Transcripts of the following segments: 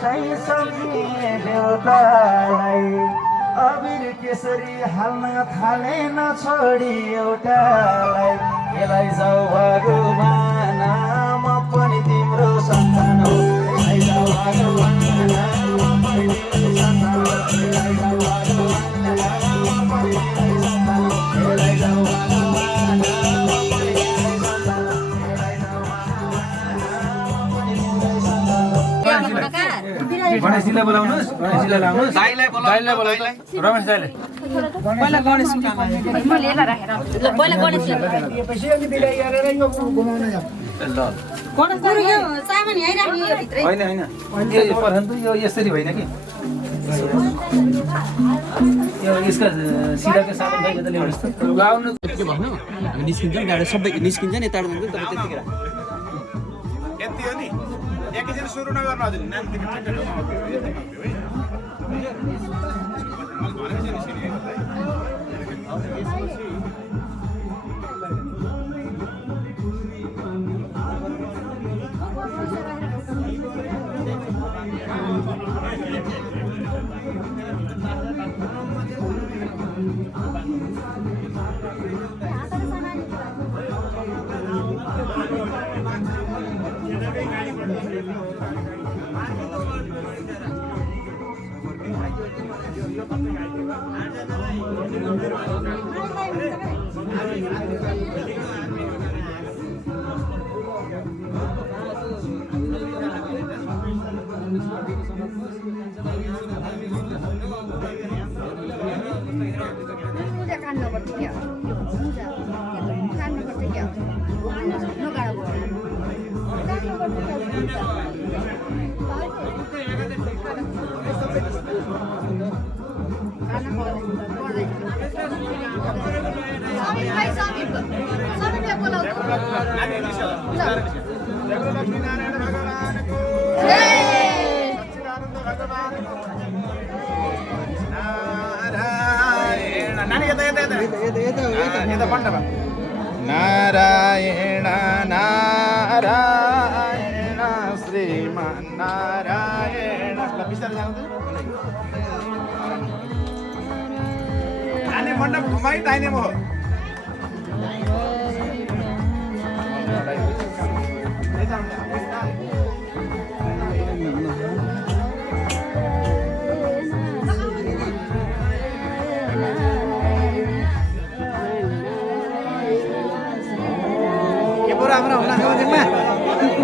चाहिँ सम्झिए देउतालाई अबिर केसरी हाल्न थाले नछोडी एउटालाई यसलाई जाऊ भगवान म पनि तिम्रो सन्तान हो यसलाई जाऊ भगवान म पनि तिम्रो सन्तान हो यसलाई जाऊ भगवान म पनि तिम्रो सन्तान हो यसलाई जाऊ भगवान म पनि तिम्रो सन्तान हो यसलाई जाऊ गणेशजीलाई बोलाउनुहोस् गणेशजीलाई लाउनुहोस् दाइलाई बोलाउनु रमेश दाइले पहिला गणेशको काम आयो म लिएर राखेर ल पहिला गणेशलाई दिएपछि अनि बिदाई गरेर यो घुमाउन जाऊ ल गणेश दाइ यो सामान यही राख्नु यो भित्रै हैन यो परन्तु यो यसरी होइन कि यो यसका सिधाको सामान भाइ कता ल्याउनुहोस् त लाउनु के भन्नु हामी निस्किन्छ नि गाडी सबै निस्किन्छ नि यताबाट जान्छ तपाईँ त्यतिखेर यति हो नि एकैचोटि सुरु नगर्नु हजुर नानीदेखि लक्ष्मीनारायण भगवानको सच्चिदानन्द भगवानको नारायण नानी यता पण्ड नारायण नारायण श्रीमान नारायण ल बिस्तारै जानु नानी मण्डप घुमाइ दाहिने म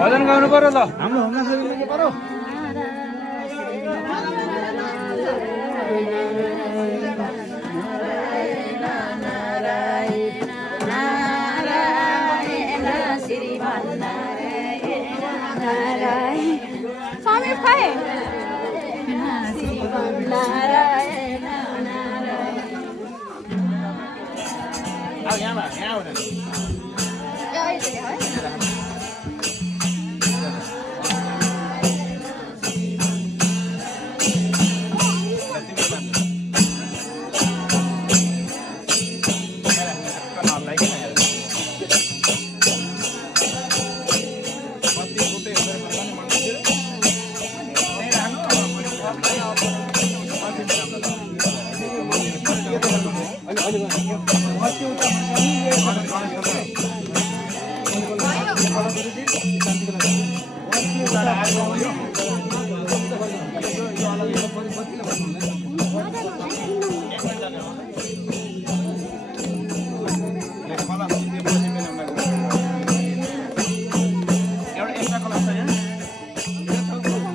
भजन गाउनु पर्यो ल हाम्रो हुँदा सबै के पर्यो स्वामी खाए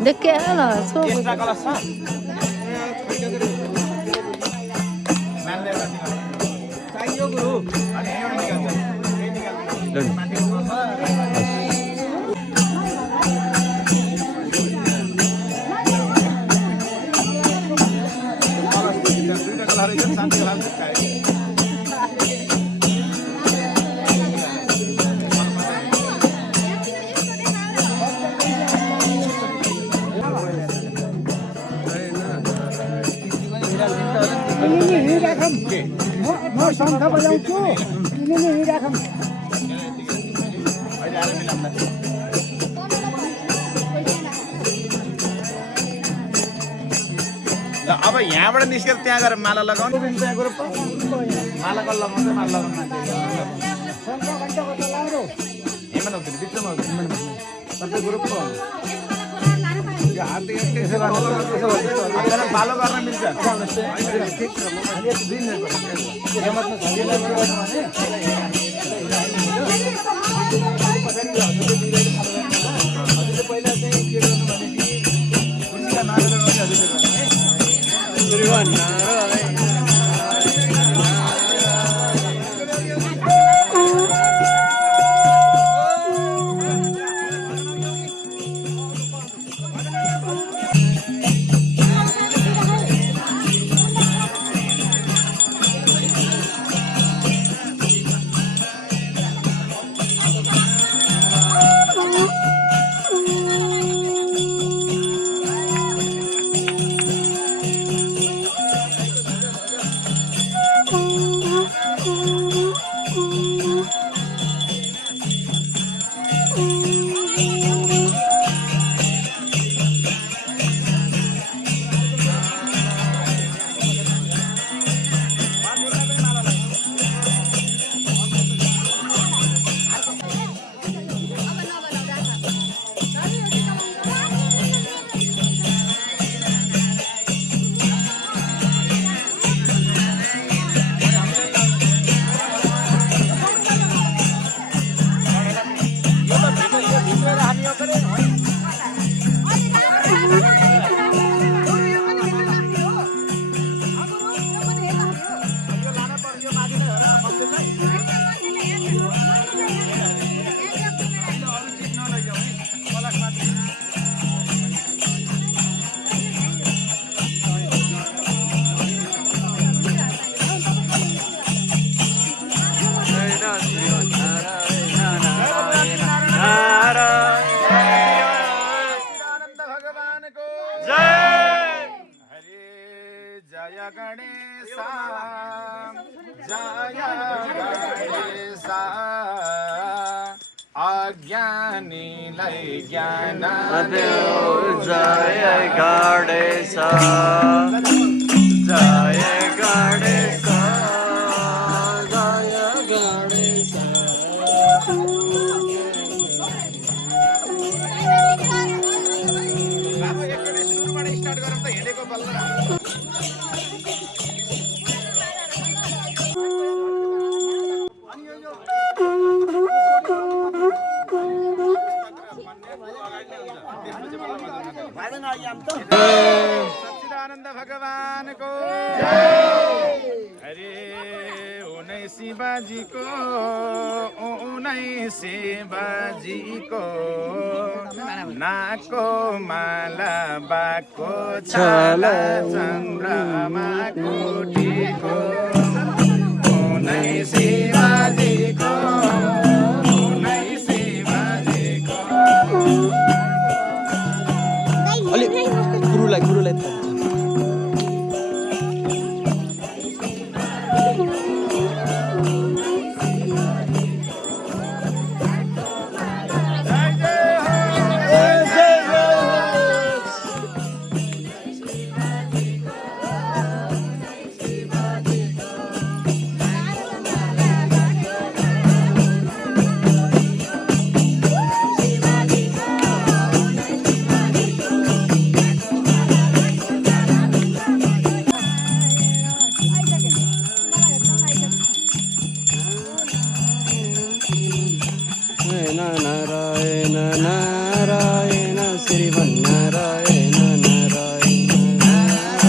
देख के आला सो एक्स्ट्रा कलर छ चाहियो गुरु अनि एउटा म शङ्ख बजाउँछु तिमीले राखौँ यहाँबाट निस्केर त्यहाँ गएर माला लगाउनु माला कल्ला मात्रै माला लगाउनु सबै ग्रुप पालो गर्न मिल्छ अज्ञानीलाई ज्ञान देऊ जय गणेश जय गणेश जय गणेश सुरुबाट स्टार्ट गरौँ त हिँडेको बल्ल सच्चिदानंद भगवान को अरे उनै शिवाजी को नाको माला बाको छाला चन्द्रमा कोटीको उनै शिवाजी को गुरुलाई नारायण नारायण श्रीमन्नारायण नारायण नारायण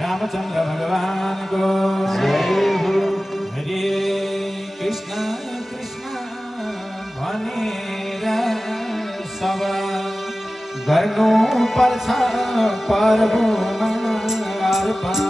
रामचंद्र भगवान को हरे कृष्ण कृष्ण भनेर सब गर्नु पर्छ प्रभुमा अर्पण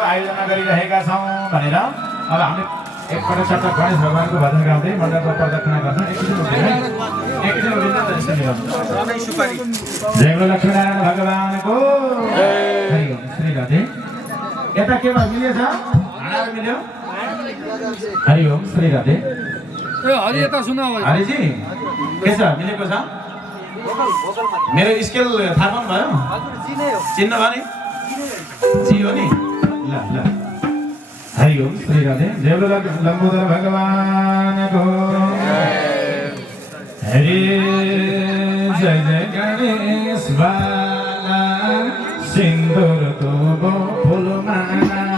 आयोजना गरिरहेका छौं भनेर अब हामीले एकपटक सट्ट गणेश भगवानको भजन गाउँदै मण्डपको प्रदक्षिणा गर्छौं। एकैछिन उभिन्छ त्यस्तै गर्छौं। जय गुरु लक्ष्मीनारायण भगवानको जय। श्री राधे। यता के भयो मिलेछ? भाडाहरु मिल्यो? हरि ओम श्री राधे। ए हरि यता सुनाउ। हरि जी के छ मिलेको छ? मेरो स्केल थाहा पाउनु भयो? चिन्नु भयो नि? जी हो नि? ल ल हरि ओम श्री राधे। जय बोलो लंबोदर भगवान को हरि। जय जय गणेश बाला सिंदूर तो गो फूलमाला।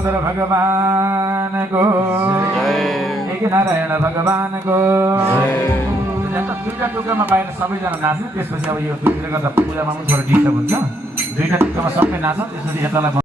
लम्बोदर भगवानको एक नारायण भगवानको दुईटा टुक्कामा बाहिर सबैजना नाच्ने त्यसपछि अब यो दुईले गर्दा पूजामा पनि थोरै डिस्टर्ब हुन्छ दुईटा टुक्कामा सबै नाच्छ त्यसपछि यतालाई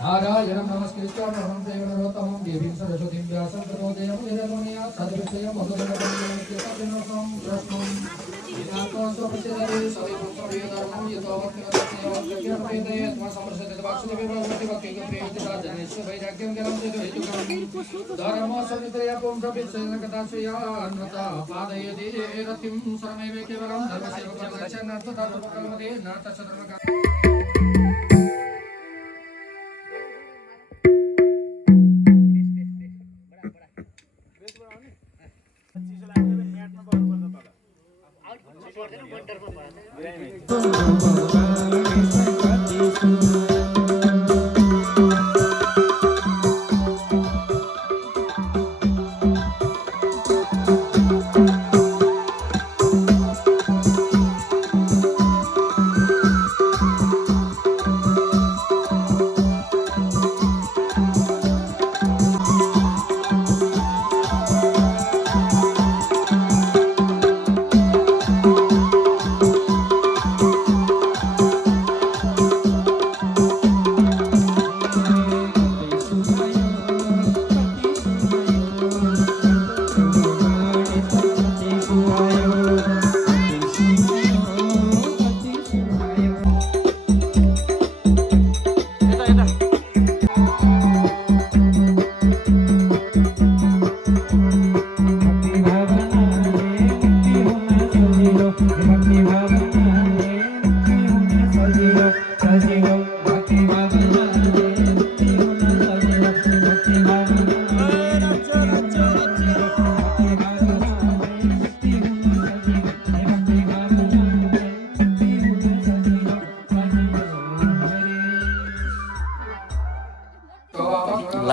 नारायणं नमस्कृत्य नरं चैव नरोत्तमं देवीं सरस्वतीं व्यासं ततो जयमुदीरमणिया सद्विषयं वसुदेवं प्रश्नं विनातो स्वपतिदेवी सविपुत्रं धर्मं यतो भक्तिमतस्य समर्षते वासुदेवे भगवति भक्तिप्रियता जनेश्वर वैराग्यं ज्ञानं चेतो धर्मो सवित्रया पुंसवित्सैनकदाश्रया अन्वता पादयति रतिं शरणैव केवलं धर्मसेवकर्मक्षणार्थतात्मकल्मते न तच्छधर्मका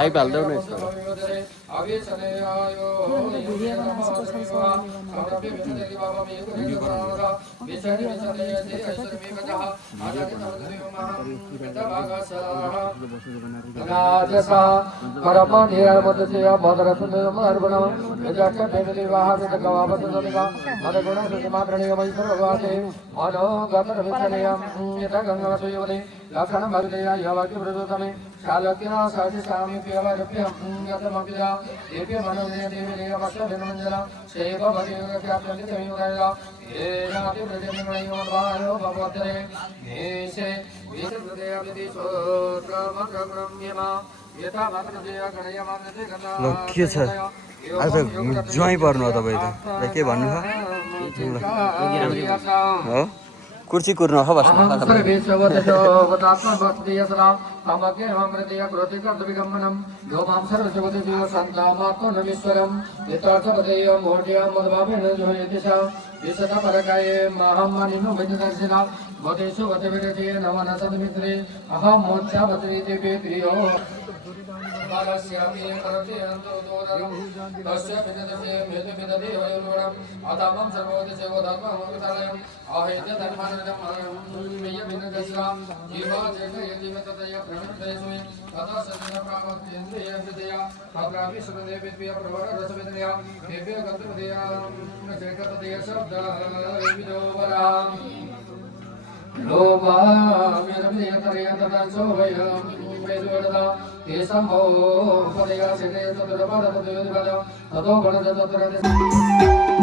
पाइप हाल्दै हुनु यसमा राजसा परमनिर मदसेया भद्रसुन्दरमर्पणम यजक्ष देवदेवाहावित गवावतनिका मदगुण सुमात्रणीयमैश्वरवासे मनोगतरविचनयं यथा गंगावसुयोनि लक्षण भगदया यवाक्यप्रदोतमे शालक्यना साधिष्ठामि प्यवरप्यं गतमपिदा देव्य मनोदय देवीदेव भक्तभिन्मञ्जला सेव भगिरक्याप्यलितमिवदया येनाति प्रजनिमणयोर्वायो भगवद्रे येषे विशुद्धदेवदिशोत्रमक्रम्यमा यथा भद्रजय गणयमानते गणा ल के छ आज ज्वाइँ पर्नु हो तपाईँ त के भन्नु हो कुर्सी कुर्नु हो बस्नु बालस्यामि करते अंतोदरं तस्य पितृते मेते पितृते वयोलोरं अतामं सर्वोदे सेवोधर्ममवितालयं आहेते धर्मानन्दं मेय विनदस्रा जीवा जगयति मततया प्रणतयसुमि तथा सजन प्रावत्येन्द्रिय विद्या तत्रापि सुदेवेभ्य प्रवर रसविद्या देव्य गन्तुदेया जगतदेय शब्द विदोवरा लोभा मेरमेतरय तथा सोभयं वेदवदता केशम्भो पदया सिने तदुरपदतुयोदिपद ततो गणजतुरते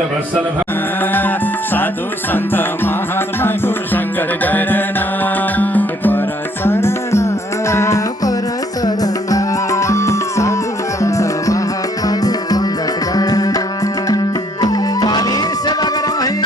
भक्तवत्सल साधु सन्त महात्माको शङ्कर गणना पर शरण साधु सन्त महात्माको सङ्गत गणना पानी सेवा गरौँ है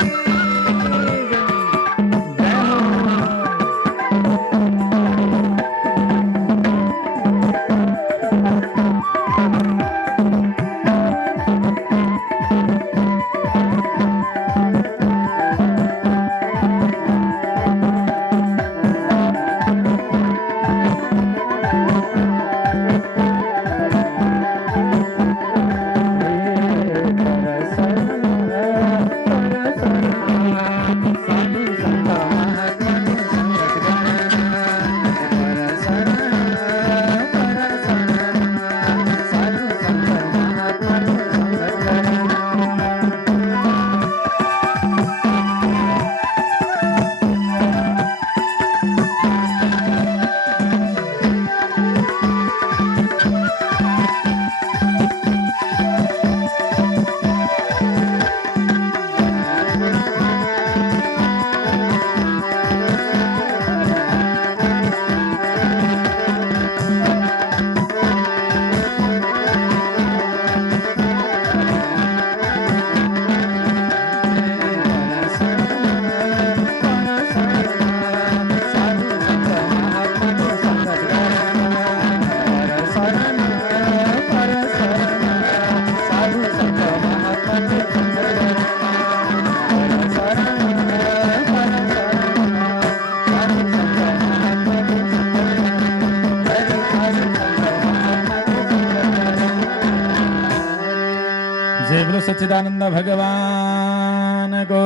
सच्चिदानन्द भगवानको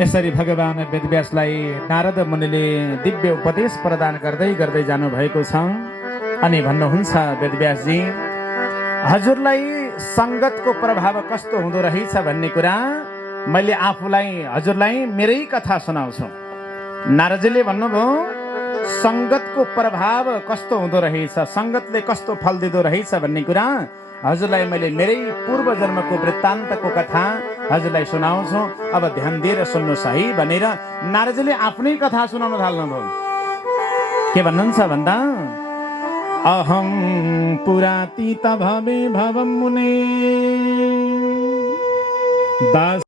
यसरी भगवान वेदव्यासलाई नारद मुनिले दिव्य उपदेश प्रदान गर्दै गर्दै जानु भएको छ। अनि भन्नुहुन्छ वेदव्यासजी, हजुरलाई सङ्गतको प्रभाव कस्तो हुँदो रहेछ भन्ने कुरा मैले आफूलाई हजुरलाई मेरै कथा सुनाउँछु। नारदजीले भन्नुभयो सङ्गतको प्रभाव कस्तो हुँदो रहेछ, सङ्गतले कस्तो फल दिँदो रहेछ भन्ने कुरा हजुरलाई मैले मेरै पूर्व जन्मको वृत्तान्तको कथा हजुरलाई सुनाउँछु। अब ध्यान दिएर सुन्नुहोस् है भनेर नारदजीले आफ्नै कथा सुनाउन थाल्नुभयो। के भन्नुहुन्छ भन्दा अहम पुरातीत भवे भवम मुने दास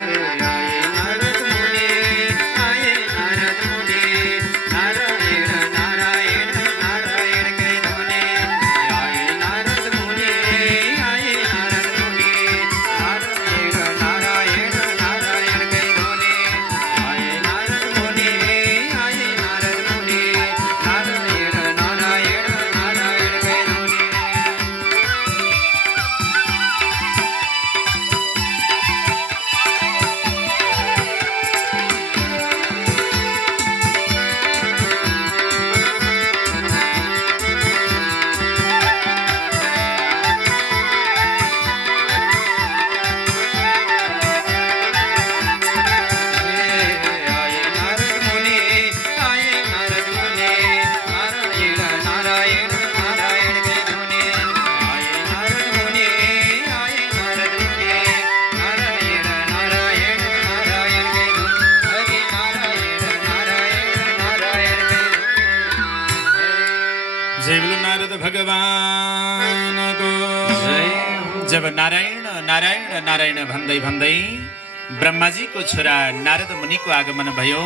भगवानको जब नारायण नारायण नारायण भन्दै भन्दै ब्रह्माजीको छोरा नारद मुनिको आगमन भयो।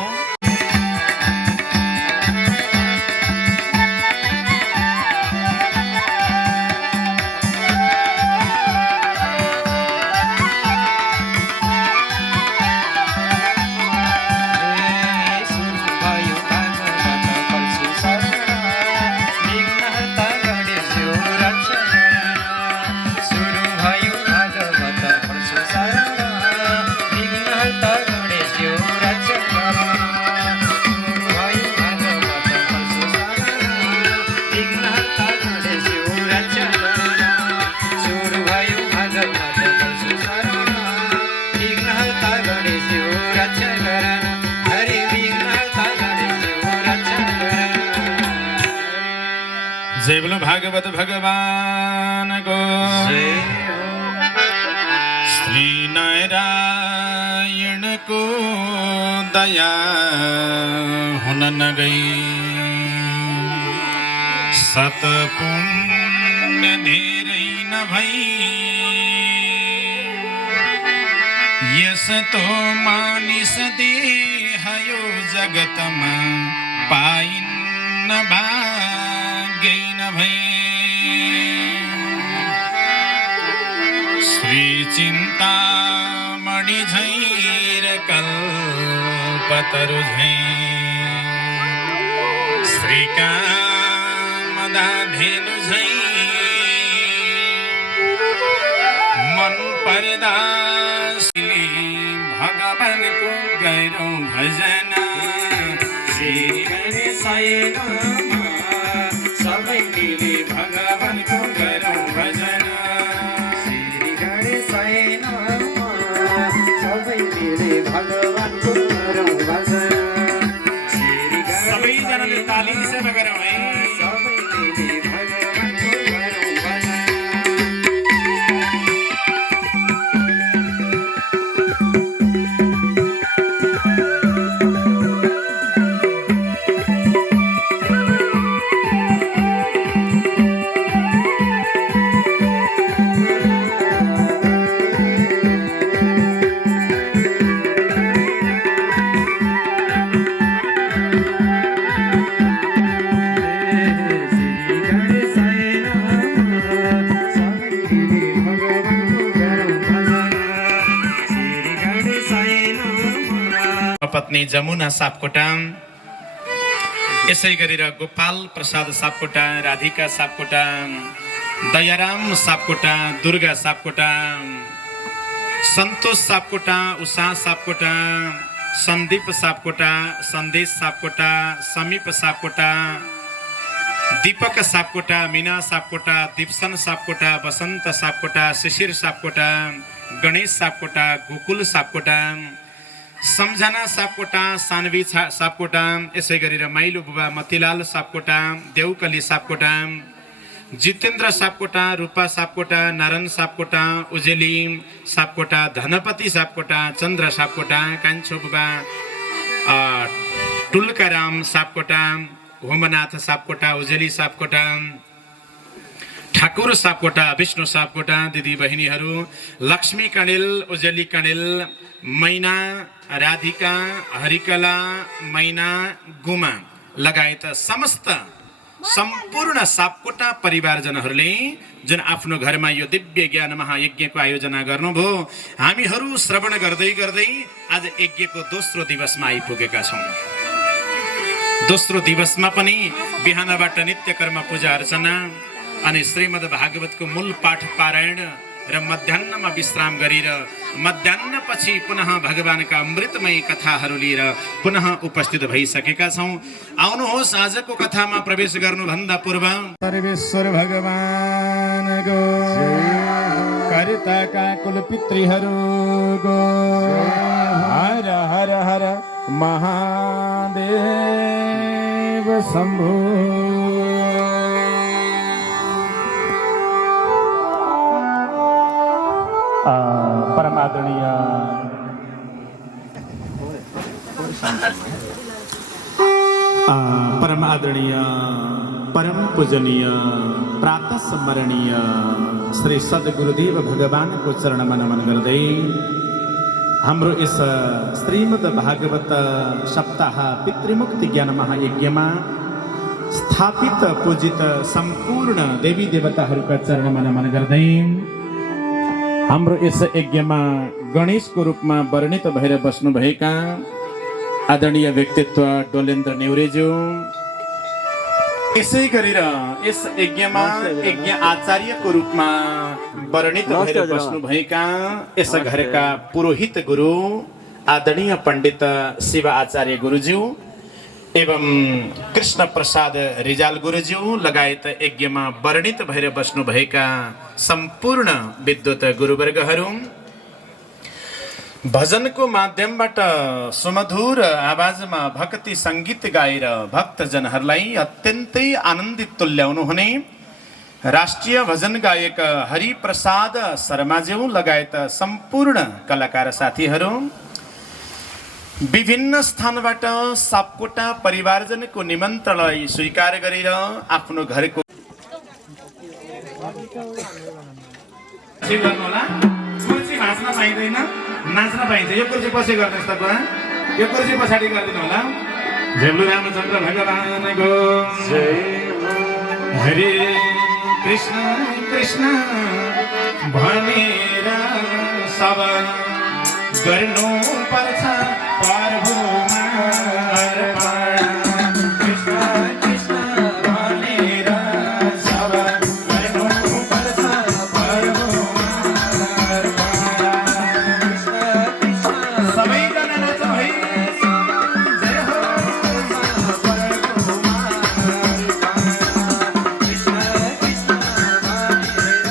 जय बोलो भागवत भगवान को। श्री नारायण को दया हुन नगई सत पुण्य धेरै नभई यस्तो मानिस देह यो जगतमा पाइन्न भाग्यै नभई श्री चिन्तामणि झैर कल्पतरु झै श्री कामदा धेनु झै मन पर्दा भगवानको गैरौँ भजन श्री गणेशयनमा सबै मिले भगवानको गैरौँ भजन श्री गणेशयनमा सबै मिले भगवानको गरौँ भजन सबैजनाले ताली सेवा गरौँ है सबै मिले भगवानको गरौँ भजन पत्नी जमुना सापकोटा यसै गरेर गोपाल प्रसाद सापकोटा राधिका सापकोटा दयाराम सापकोटा दुर्गा सापकोटा सन्तोष सापकोटा उषा सापकोटा सन्दीप सापकोटा सन्देश सापकोटा समीप सापकोटा दीपक सापकोटा मीना सापकोटा दीप्सन सापकोटा बसन्त सापकोटा शिशिर सापकोटा गणेश सापकोटा गोकुल सापकोटा सम्झना सापकोटा सानवी सापकोटा यसै गरेर माइलो बुबा मतिलाल सापकोटा देउकली सापकोटा जितेन्द्र सापकोटा रूपा सापकोटा नारायण सापकोटा उजेली सापकोटा धनपति सापकोटा चन्द्र सापकोटा कान्छो बुबा टुल्काराम सापकोटा होमनाथ सापकोटा उजेली सापकोटा ठाकुर सापकोटा विष्णु सापकोटा दिदी बहिनीहरू लक्ष्मी कणेल उजेली कणेल मैना राधिका हरिकला मैना गुमा लगायत समस्त सम्पूर्ण सापकोटा परिवारजनहरूले जुन आफ्नो घरमा यो दिव्य ज्ञान महायज्ञको आयोजना गर्नुभयो हामीहरू श्रवण गर्दै गर्दै आज यज्ञको दोस्रो दिवसमा आइपुगेका छौँ। दोस्रो दिवसमा पनि बिहानबाट नित्य कर्म पूजा अर्चना अनि श्रीमद् भागवतको मूल पाठ पारायण र मध्याह्नमा विश्राम गरेर मध्याह्नपछि पुनः भगवानका अमृतमय कथाहरू लिएर पुनः उपस्थित भइसकेका छौँ। आउनुहोस् आजको कथामा प्रवेश गर्नुभन्दा पूर्व सर्वेश्वर भगवानको कर्ताका कुलपितृहरूको हर हर हर महादेव शम्भो। परम आदरणीय परम पूजनीय प्रातः स्मरणीय श्री सद्गुरुदेव भगवान को चरण में नमन गर्दै हाम्रो यस श्रीमद् भागवत सप्ताह पितृमुक्ति ज्ञान महायज्ञमा स्थापित पूजित सम्पूर्ण देवी देवताहरूका चरणमा नमन गर्दै हाम्रो यस यज्ञमा गणेशको रूपमा वर्णित भएर बस्नुभएका आदरणीय व्यक्तित्व डोलेन्द्र नेउरेज्यू, यसै गरेर यस यज्ञमा यज्ञ आचार्यको रूपमा वर्णित भएर बस्नुभएका यस घरका पुरोहित गुरु आदरणीय पण्डित शिव आचार्य गुरुज्यू एवं कृष्ण प्रसाद रिजाल गुरुज्यू लगायत यज्ञमा वर्णित भएर बस्नुभएका सम्पूर्ण विद्वत गुरुवर्गहरू, भजनको माध्यमबाट सुमधुर आवाजमा भक्ति सङ्गीत गाएर भक्तजनहरूलाई अत्यन्तै आनन्दित तुल्याउनु हुने राष्ट्रिय भजन गायक हरिप्रसाद शर्माज्यू लगायत सम्पूर्ण कलाकार साथीहरू, विभिन्न स्थानबाट सापकोटा परिवारजनको निमन्त्रणलाई स्वीकार गरेर आफ्नो घरको गर्नुहोला। कुर्सी भाँच्न पाइँदैन, नाच्न पाइन्छ। यो कुर्सी पछि गर्नुहोस् तपाईँ, यो कुर्सी पछाडि गरिदिनु होला। झेब्लु रामचन्द्र भगवानको जय। हरे कृष्ण कृष्ण भनेर सब गर्नु पर्छ प्रभुमा अर्पण। कृष्ण कृष्ण भनेर सब गर्नु पर्छ प्रभुमा अर्पण। कृष्ण कृष्ण सबैजना नाचौँ है। जय हो प्रभुमा अर्पण। कृष्ण कृष्ण भनेर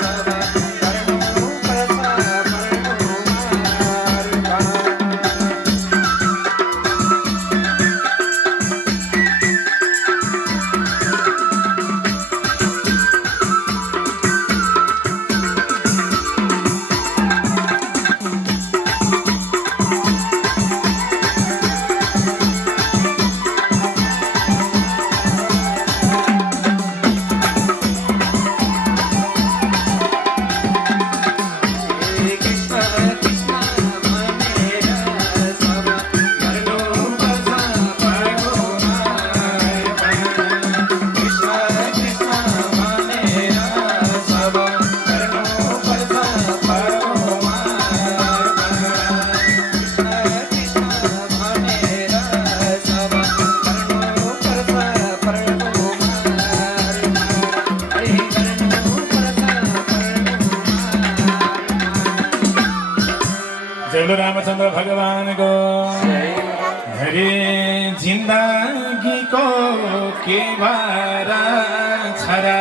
सब गर्नु पर्छ रामचन्द्र भगवानको हरे। जिन्दगीको के भरा छरा,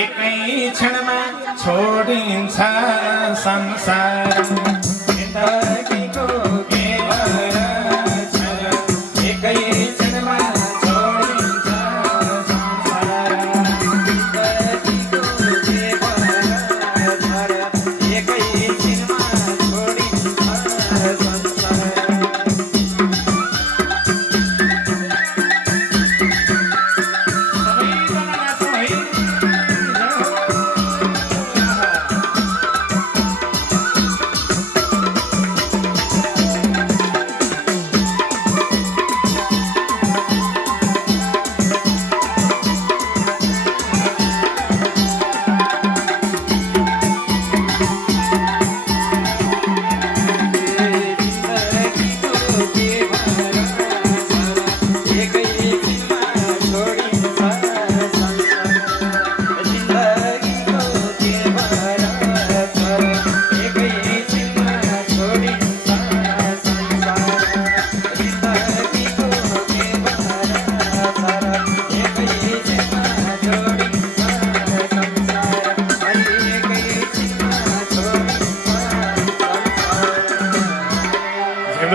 एकै क्षणमा छोडिन्छ संसार। जिन्दगीको के भरा छरा, एकै क्षणमा छोडिन्छ संसार। जिन्दगीको के भरा छरा, एकै क्षणमा छोडिन्छ संसार।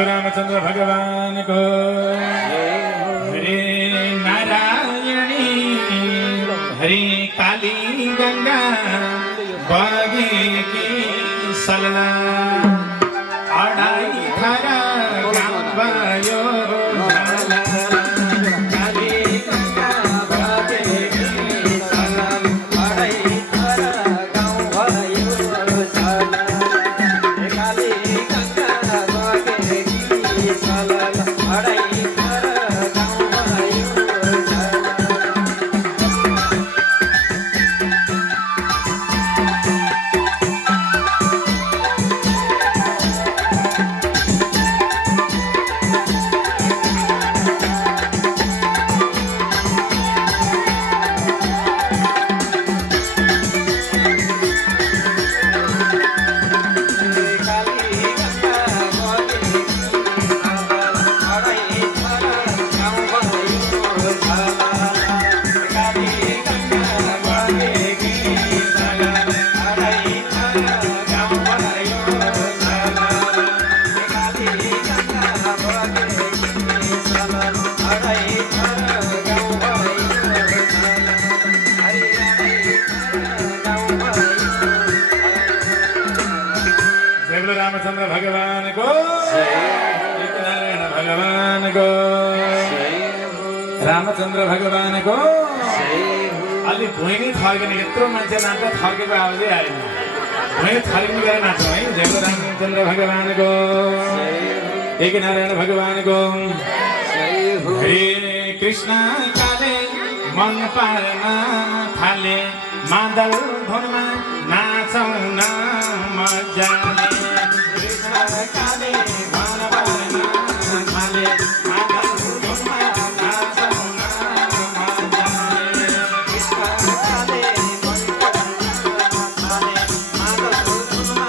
रामचन्द्र भगवानको हरे। नारायणी हरे काली गंगा बगेकी सलना, अडाई धारा गाउँ भयो झलना। काली गंगा बगेकी सलना, अडाई धारा गाउँ भयो झलना। काली गंगा बगेकी सलना, अडाई धारा गाउँ भयो झलना। रामचन्द्र भगवानको अलि भुइनी थर्किने यत्रो मान्छे नाच्छ थर्केको आवाजै आएन भुइनी थर्किने गरेर नाच्छौँ है जय हो रामचन्द्र भगवानको एक नारायण भगवानको हरे कृष्ण काले मन पार्न थाले मादल धुनमा नाचौँ न मजाले कृष्ण काले मन पार्न थाले मादल धुनमा नाचौँ न मजाले कृष्ण काले मन पार्न थाले मादल धुनमा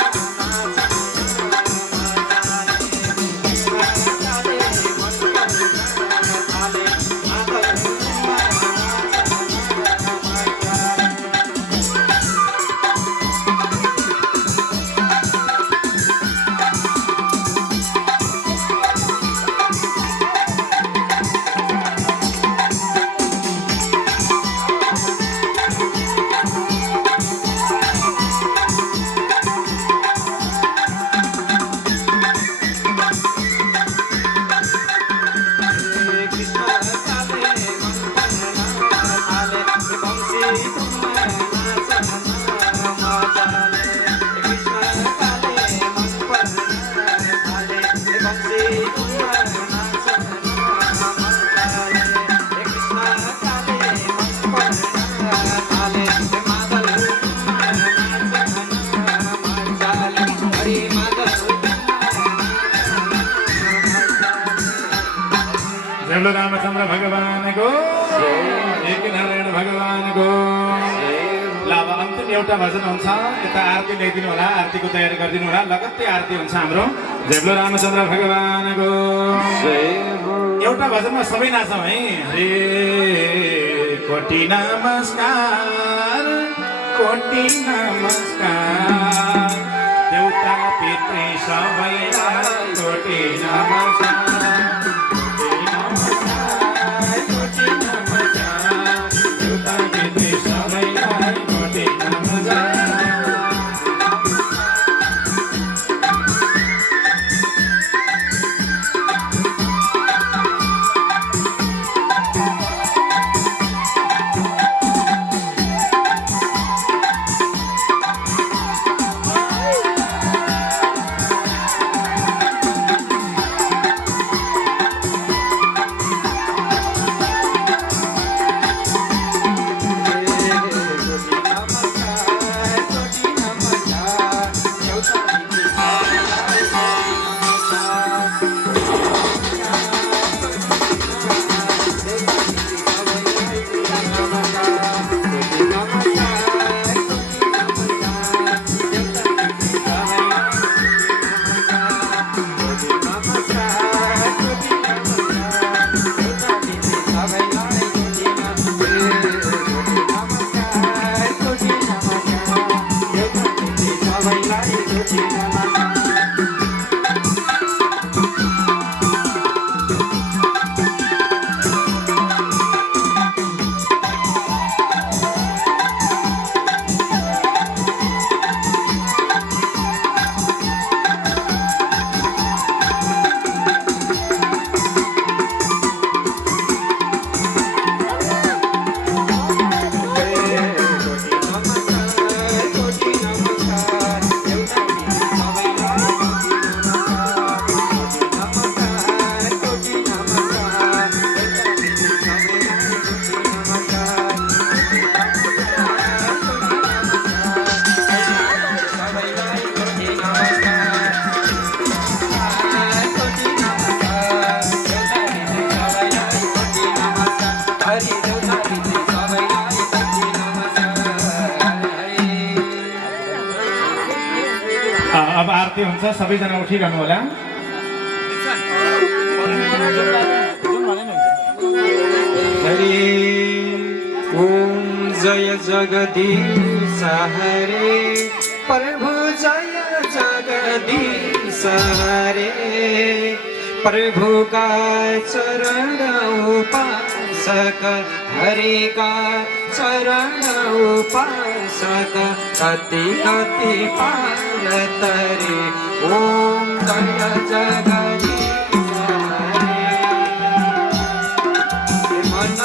जय रामचन्द्र भगवानको एक नारायण भगवानको ल अब अन्तिम एउटा भजन हुन्छ यता आरती ल्याइदिनु होला आरतीको तयारी गरिदिनु होला लगत्तै आरती हुन्छ हाम्रो जय रामचन्द्र भगवानको एउटा भजनमा सबै नाचौँ है हरे कोटि नमस्कार देउता पितृ सबैलाई कोटि नमस्कार अब आरती हुन्छ सबैजना उठिरहनु होला ओम जय जगदीश हरे प्रभु जय जगदीश हरे प्रभु का चरण उपासक हरे का चरण उपासक कति कति पार तरे ओम जय जगदीश हरे मन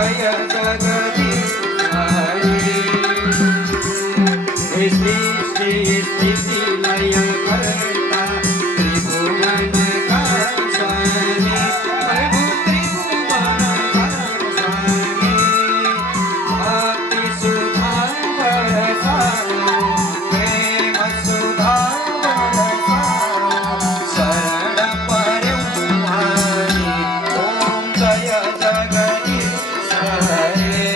जय जगदीश हरे सृष्टि स्थिति लय करता त्रिभुवन का स्वामी प्रभु त्रिभुवन का स्वामी भक्ति सुधा बरसाओ प्रेम सुधा बरसाओ शरण परम तुम्हारी ओम जय जगदीश हरे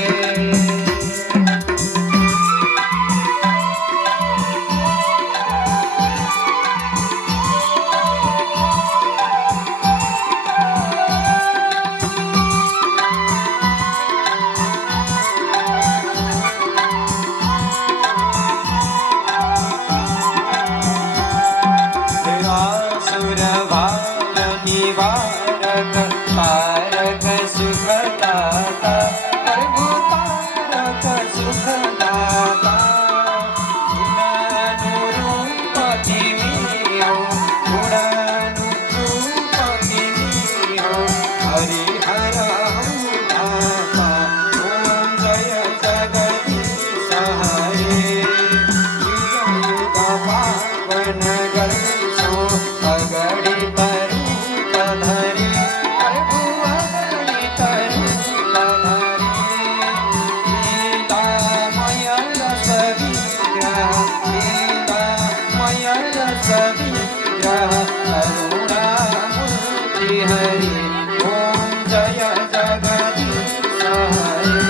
सुरभार निवारक तारक सुखदाता प्रभु तारक सुखदाता गुणानुरूप तिमियो गुणानुरूप तिमियो हरिहर दाता ओम जय जगदीश हरे युग पावन गर्छो अगड़ी तरु धरी प्रभु अगड़ी तरु धरी गीतामय रस विग्रह गीतामय रस विग्रह करुणामूर्ति हरि ओम जय जगदीश हरे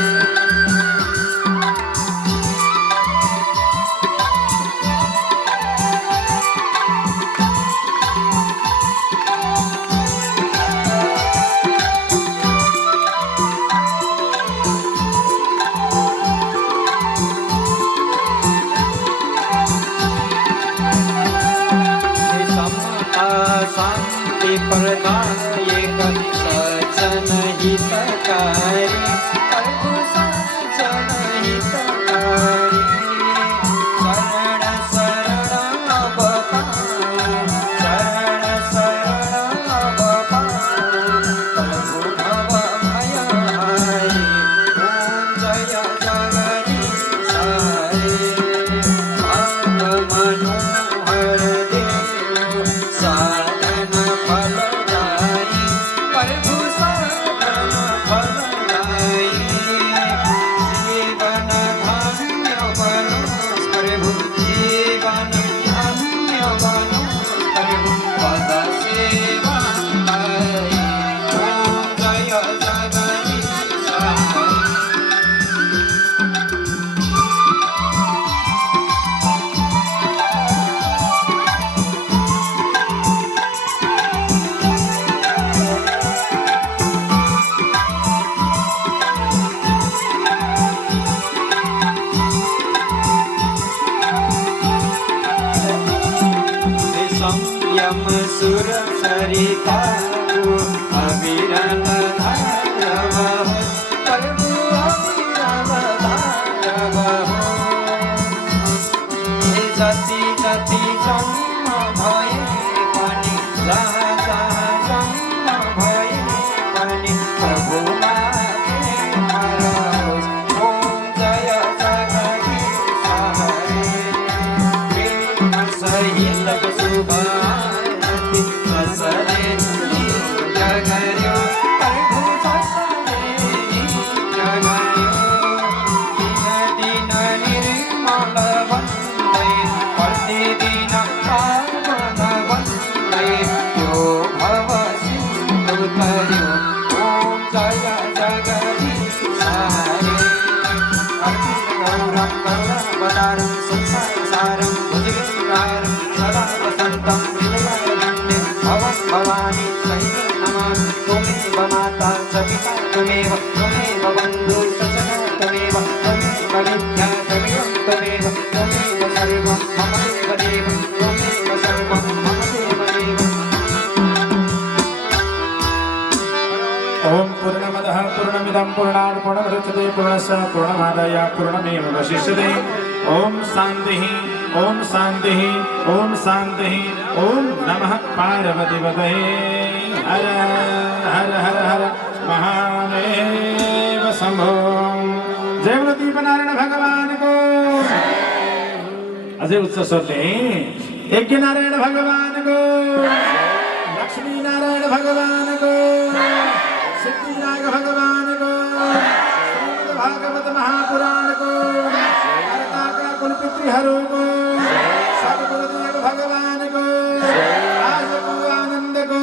समता शांति प्रदायक सज्जन हितकारी प्रभु सज्जन हितकारी शरण शरण अवतार शरण शरण अवतार प्रभु भव भयहारी ओम जय जगदीश हरे भक्त मनोहर देव साधन फलदायी प्रभु साधन फलदायी जीवन धन्य बनो प्रभु जीवन धन्य बनो प्रभु पद सेवा करी ओम जय जगदीश हरे संयम सुर सरिता अविरल धारव प्रभु अविरल धारव जति जति जन्म भए पनि जहाँ जहाँ जन्म भए पनि प्रभु हरोस् ओम जय जगदीश हरे प्रेम सहित शुभारती कसले जगर्यो प्रभु कसले जगर्यो दिन दिन निर्मल वन्दे प्रतिदिन पावन वन्दे यो भव सिन्धु तर्यो ओम जय जगदीश हरे गौरं करुणावतारं संसारसारं भुजगेन्द्रारं सदा वसन्तं हृदयारविन्दे भवं भवानी सहितं नमामि त्वमेव माता च पिता त्वमेव बन्धुः सखा त्वमेव विद्या त्वमेव त्वमेव सर्वं मम देव त्वमेव सर्वं मम देव ओम पूर्णमदः पूर्णमिदं पूर्णात् पूर्णमुदच्यते पूर्णस्य पूर्णमादाय पूर्णमेवावशिष्यते ओम शान्तिः ओम शान्तिः ओम शान्तिः ओम नमः पार्वतीपतये हर हर हर हर महादेव शम्भो जय बोलो दीपनारायण भगवान को अझै उच्च स्वरले यज्ञ नारायण भगवान को लक्ष्मी नारायण भगवान को सिद्धिविनायक भगवान को श्रीमद् भागवत महापुराण को कर्ताका कुलपितृहरू को सब गुरुदेव भगवान को आजको आनन्द को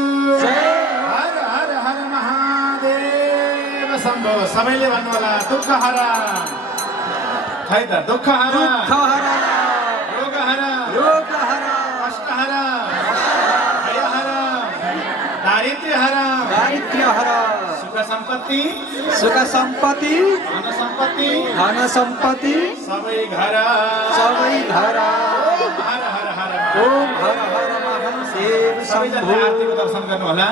हर हर हर महादेव शम्भो सबैले भन्नु होला दुःख हरा खै त दुःख हरा रोग हरा कष्ट हरा भय हरा दारिद्र्य हरा सुख सम्पत्ति धन सम्पत्ति सबै घर हर हर हर ओम हर हर महादेव शम्भो आरतीको दर्शन गर्नु होला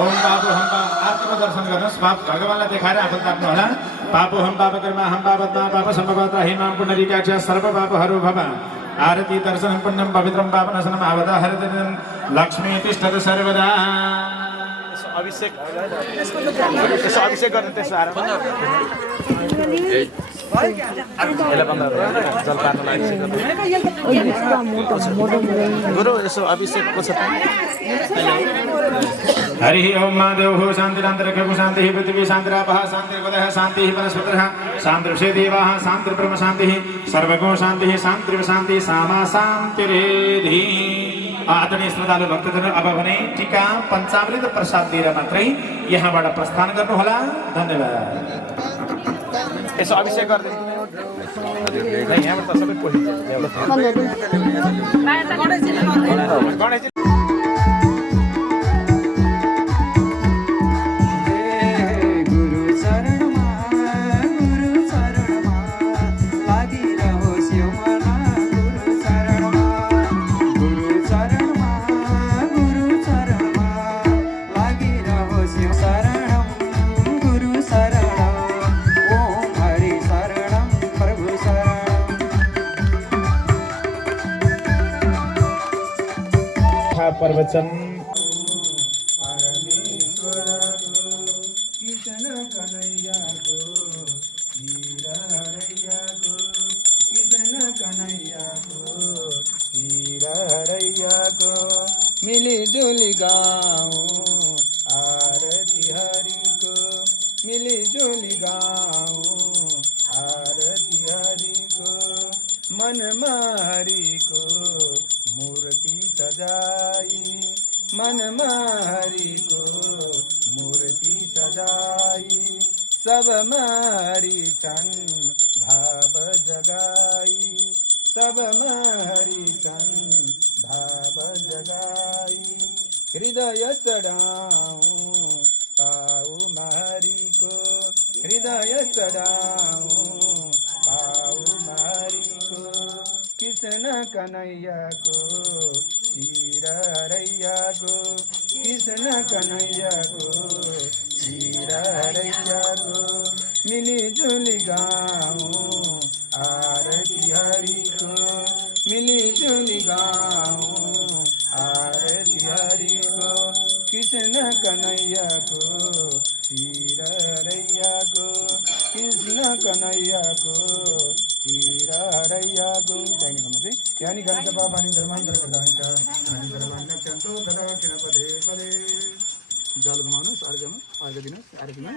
ओम बाबु हम आरतीको दर्शन गर्नुस् भगवानलाई देखाएर आफू ताप्नु होला पापो हम पाप कर्म हम पापत्मा पाप सम्भवत हिमाम पुण्डरीकाक्ष सर्व पापहरू भव आरती दर्शनं पुण्यं पवित्रं पापनाशनम् आवदाहरति लक्ष्मी तिष्ठत सर्वदा अभिषेक गर्न त्यसो हरि ओम महादेव शान्तिरान्तरिक्षं शान्तिः पृथिवी शान्तिरापः शान्तिर्वदः शान्तिः वनस्पतयः शान्तिर्षे देवाः शान्तिर्ब्रह्म शान्तिः सर्वगो शान्तिः शान्तिर्व शान्तिः सामा शान्तिरेधि आदरणीय श्रद्धालु भक्तजन अब भने टीका पञ्चामृत प्रसाद दिएर मात्रै यहाँबाट प्रस्थान गर्नु होला धन्यवाद यसो अभिषेक गर्दै यहाँबाट त सबै कोही प्रवचन मिली-जुली गाऊं आरती हरि को मिली-जुली गाऊं आरती हरि को मन में हरि को मूर्ति सजाई मन में हरि को मूर्ति सजाई सब में हरि चन भाव जगाई सब में हरि चन भाव जगाई हृदय चढ़ाऊं पाऊ हरि को हृदय चढ़ाऊं पाऊ हरि को कृष्ण कन्हैया को रैया को कृष्ण कन्हैया को रैया को मिली-जुली गाऊं आरती हरि को मिली-जुली गाऊं आरती हरि को कृष्ण कन्हैया को रैया को कृष्ण कन्हैया को रैया को यानी गणित पापानि धर्मान्तरं गणित चन्तु गदा किन पदे पदे जल घुमाउनुस् अर्घ दिनुहोस् आरतीमा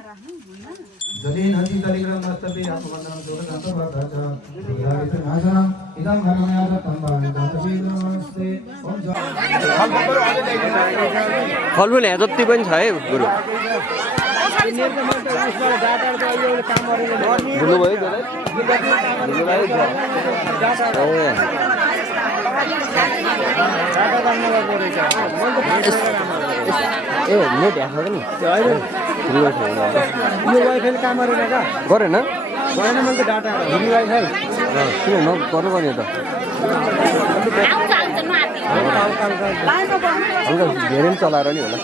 जले नदी तलिग्रम नस्तपि आत्मवन्दनं जोगदन्त भक्त नाशनम् इदं धर्मयात तम्बानि दातवे नमस्ते फलफुल यहाँ जति पनि छ है गुरु बुझ्नुभयो ए नेट हेर्छ नि वाइफाई काम गरेन मैले त डाटा वाइफाई किन गर्नु पर्ने त धेरै चलाएर नि होला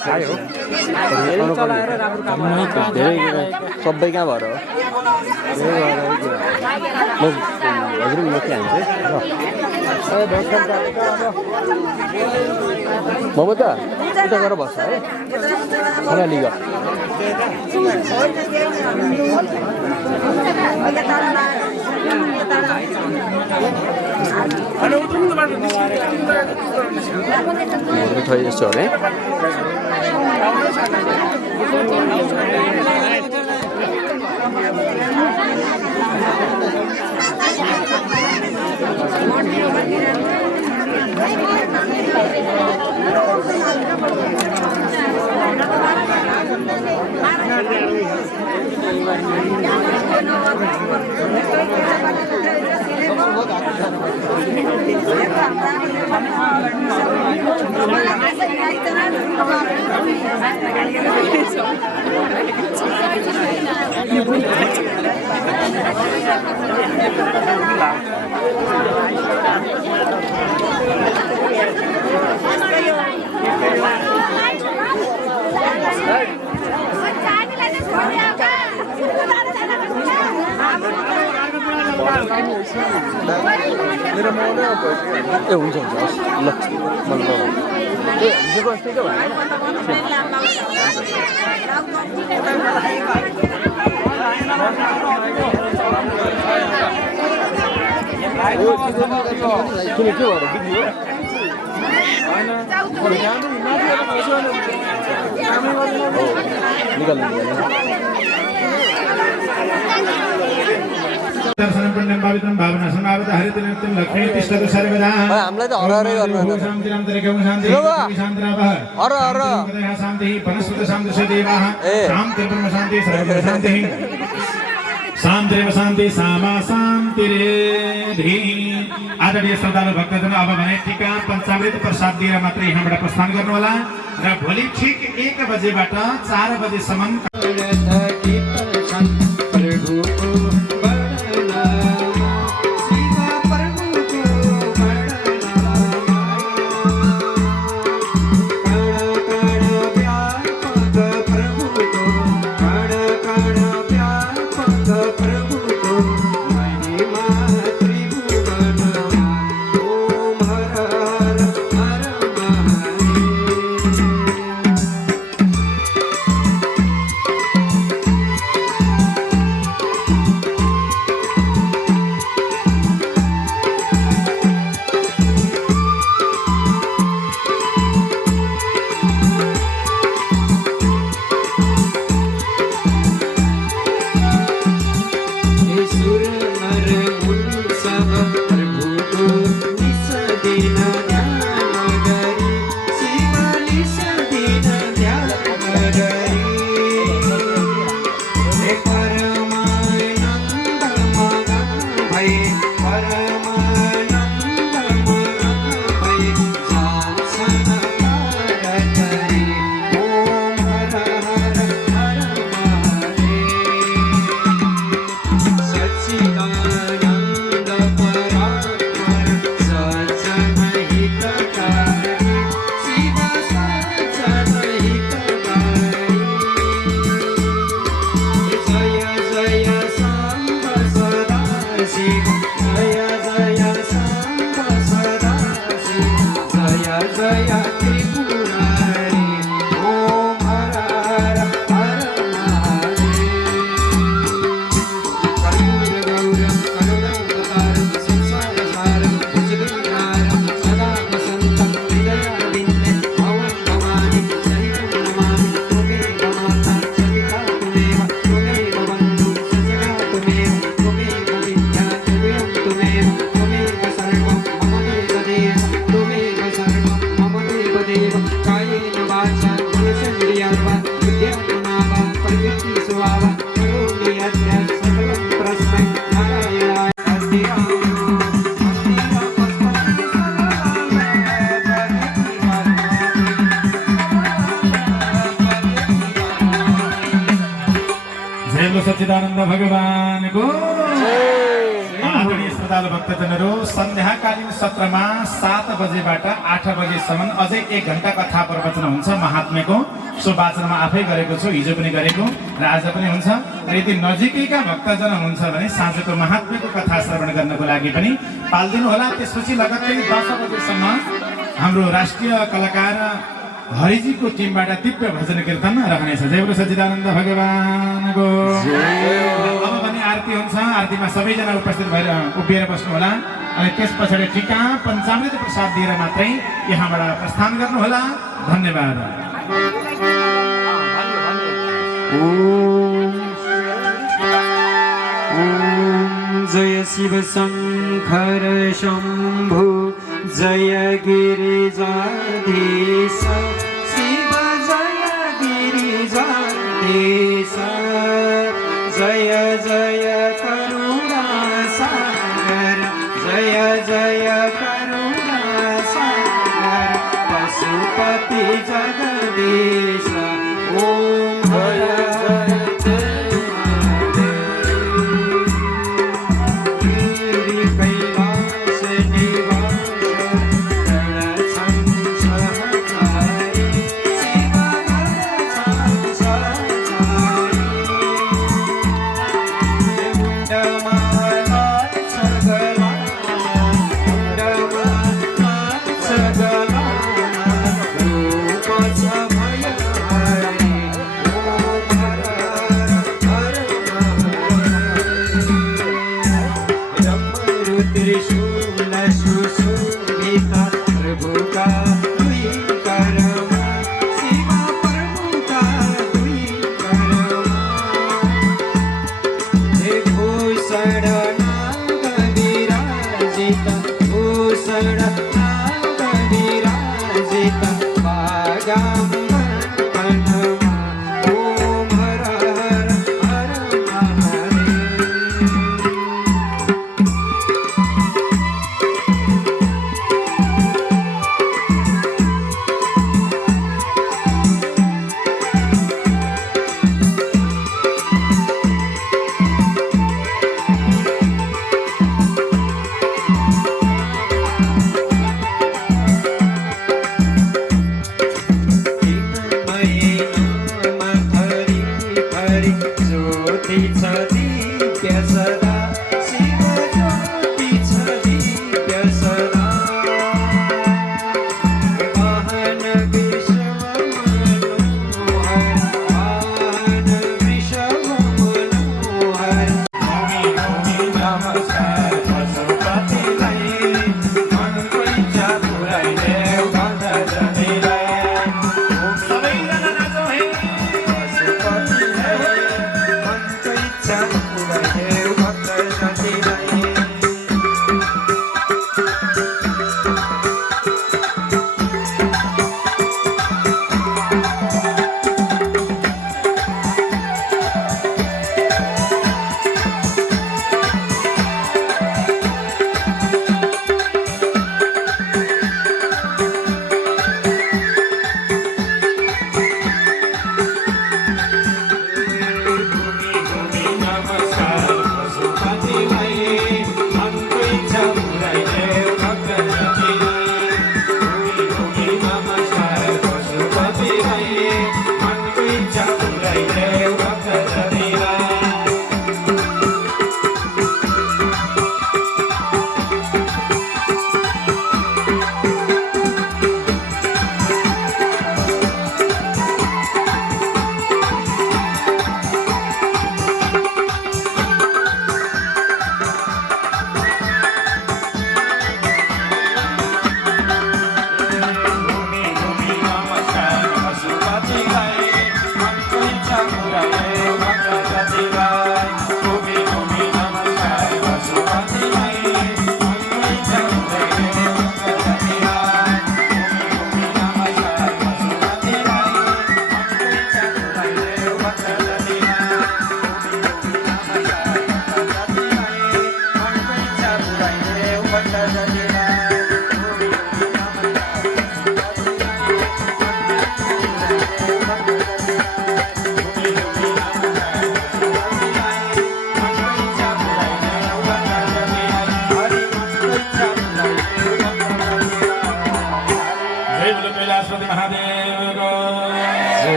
धेरै सबै कहाँ भएर हो हजुर म के हाल्छु ममता उता गएर बस्छ है खाना लिग मिठाई यस्तो हो है ए हुन्छ हुन्छ हस् ल मन ल ए हिजोको अस्ति के किन के भएर बिग्रियो दर्शनं पुण्यं भावितं भावना समावत हरितनित्यं लक्ष्मी तिष्ठतु सर्वदा हामीलाई त हरारै गर्नु शान्तिरन्तरिकं शान्तिः शान्तिरापः हर हर शान्तिः वनस्पति शान्तिः देवाः शान्तिर्ब्रह्म शान्तिः सर्वत्र शान्तिः शान्तिरेव शान्तिः सामा शान्तिरेधिः आदरणीय श्रद्धालु भक्तजन अब भने टीका पञ्चामृत प्रसाद दिएर मात्रै यहाँबाट प्रस्थान गर्नु होला र भोलि ठीक 1 बजेबाट 4 बजेसम्म सच्चिदानन्द भगवानको आदरणीय श्रद्धालु भक्तजनहरू सन्ध्याकालीन सत्रमा 7 बजेबाट 8 बजेसम्म अझै 1 घण्टा कथा प्रवचन हुन्छ महात्म्यको। सो वाचनमा आफै गरेको छु, हिजो पनि गरेको र आज पनि हुन्छ। र यदि नजिकैका भक्तजन हुनुहुन्छ भने साँझको महात्म्यको कथा श्रवण गर्नको लागि पनि पाल्दिनु होला। त्यसपछि लगत्तै 10 बजेसम्म हाम्रो राष्ट्रिय कलाकार हरिजीको टिमबाट दिव्य भजन कीर्तन रहनेछ। जय बोलो सच्चिदानन्द भगवानको। अब भने आरती आरती हुन्छ आरतीमा सबैजना उपस्थित भएर उभिएर बस्नु होला अनि त्यस पछाडि टीका पञ्चामृत प्रसाद दिएर मात्रै यहाँबाट प्रस्थान गर्नुहोला धन्यवाद जय शिव शङ्कर शम्भु जय गिरिजाधीश शिव जय गिरिजाधीश जय जय करुणा सागर जय जय करुणा सागर पशुपति जगदीश ओम हर हर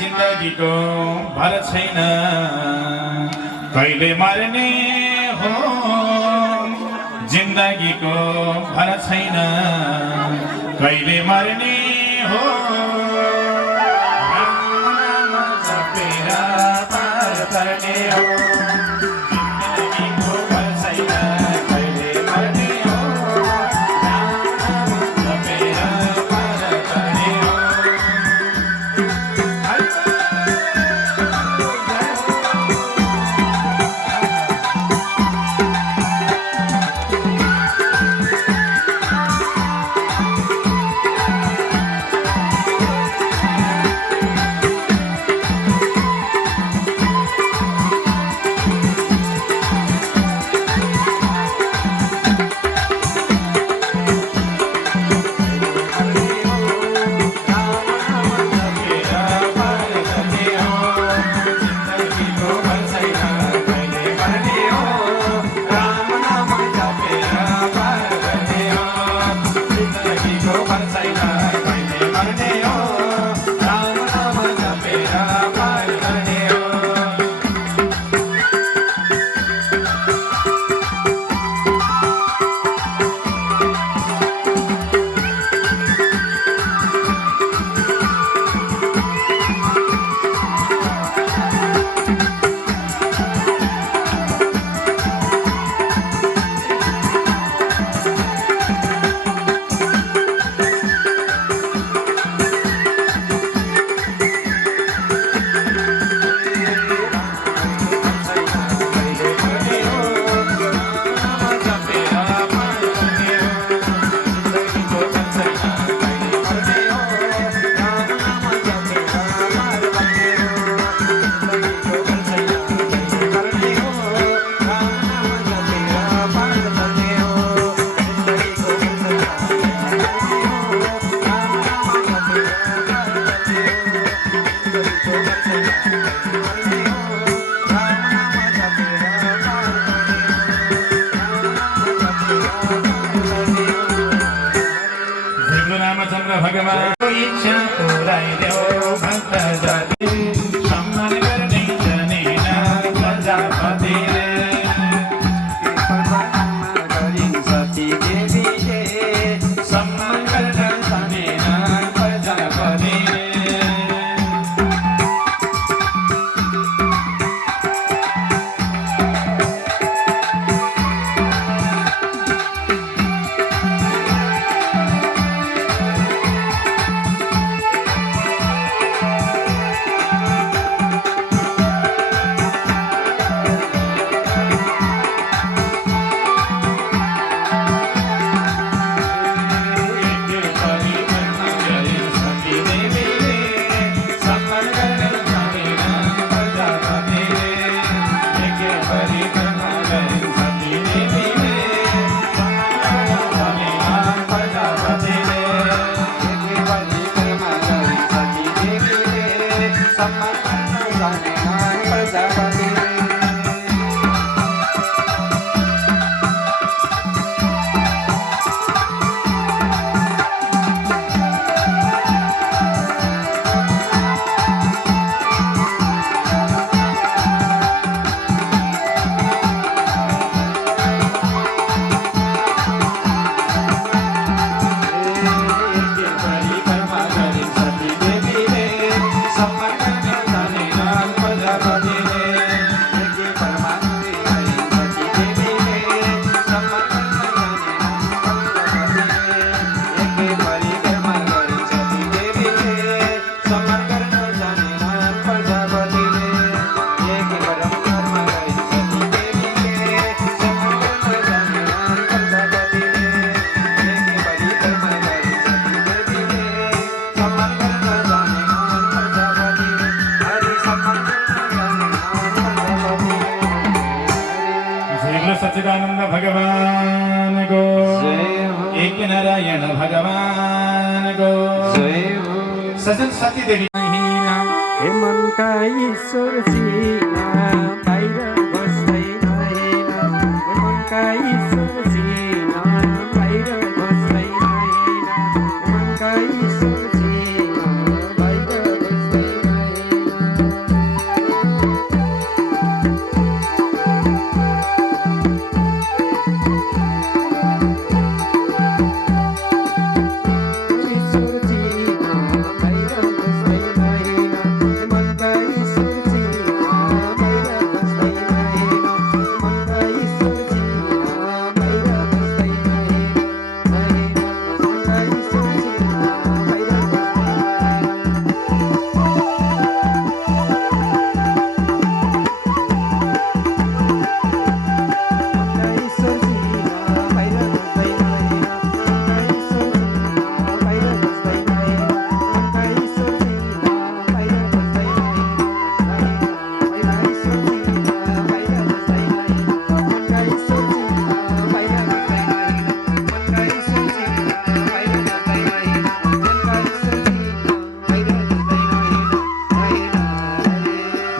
जिन्दगीको भर छैन कहिले मर्ने हो जिन्दगीको भर छैन कहिले मर्ने हो राम नाम जपेर पार गर्ने भगवानको इच्छा पुराइदेऊ भक्त जाति सम्मान गर्ने जनेन प्रजापतिले सती देवीले सम्मान गर्न जनेन प्रजापतिले सच्चिदानंद भगवान को एक नारायण भगवान को सजन सती देवी हे मनका ईश्वर सीना बाहिर बस्दैन हे मनका ईश्वर सीना बाहिर बस्दैन हे मनका ईश्वर सीना बाहिर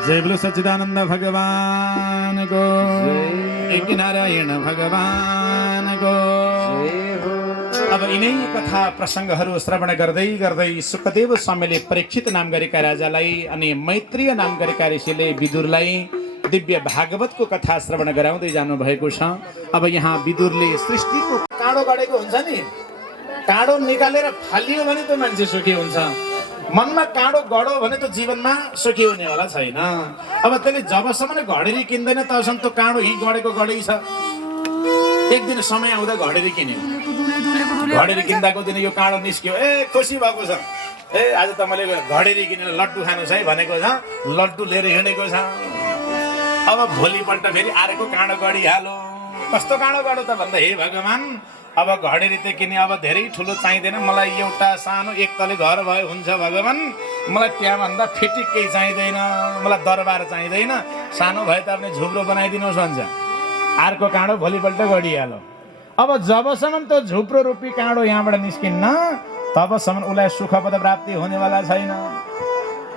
जय बोलो सच्चिदानंद भगवान को एक नारायण भगवान को अब यिनै कथा प्रसङ्गहरू श्रवण गर्दै गर्दै सुखदेव स्वामीले परीक्षित नाम गरेका राजालाई अनि मैत्रेय नाम गरेका ऋषिले विदुरलाई दिव्य भागवतको कथा श्रवण गराउँदै जानु भएको छ। अब यहाँ विदुरले सृष्टिको काँडो गडेको हुन्छ नि, काँडो निकालेर फालियो भने त मान्छे सुखी हुन्छ, मनमा काँडो गडो भने त जीवनमा सुखी हुने होला छैन। अब त्यसले जबसम्म घडेरी किन्दैन तबसम्म त काँडो हि गडेको गडै छ। एक दिन समय आउँदा घडेरी किन्यो, घडेरी किन्दाको दिन यो काँडो निस्क्यो, ए खुसी भएको छ, ए आज त मैले घडेरी किनेर लड्डु खानु छ है भनेको छ, लड्डु लिएर हिँडेको छ। अब भोलिपल्ट फेरि अर्को काँडो गडिहाल्यो, कस्तो काँडो गडो त भन्दा हे भगवान अब घडेरी त किने, अब धेरै ठुलो चाहिँदैन, मलाई एउटा सानो एक तले घर भए हुन्छ भगवान, मलाई त्यहाँभन्दा फिटिक केही चाहिँदैन, मलाई दरबार चाहिँदैन, सानो भए तापनि झुप्रो बनाइदिनुहोस् भन्छ। अर्को काँडो भोलिपल्ट गडिहाल्यो। अब जबसम्म त झुप्रो रूपी काँडो यहाँबाट निस्किन्न तबसम्म उसलाई सुखपद प्राप्ति हुनेवाला छैन।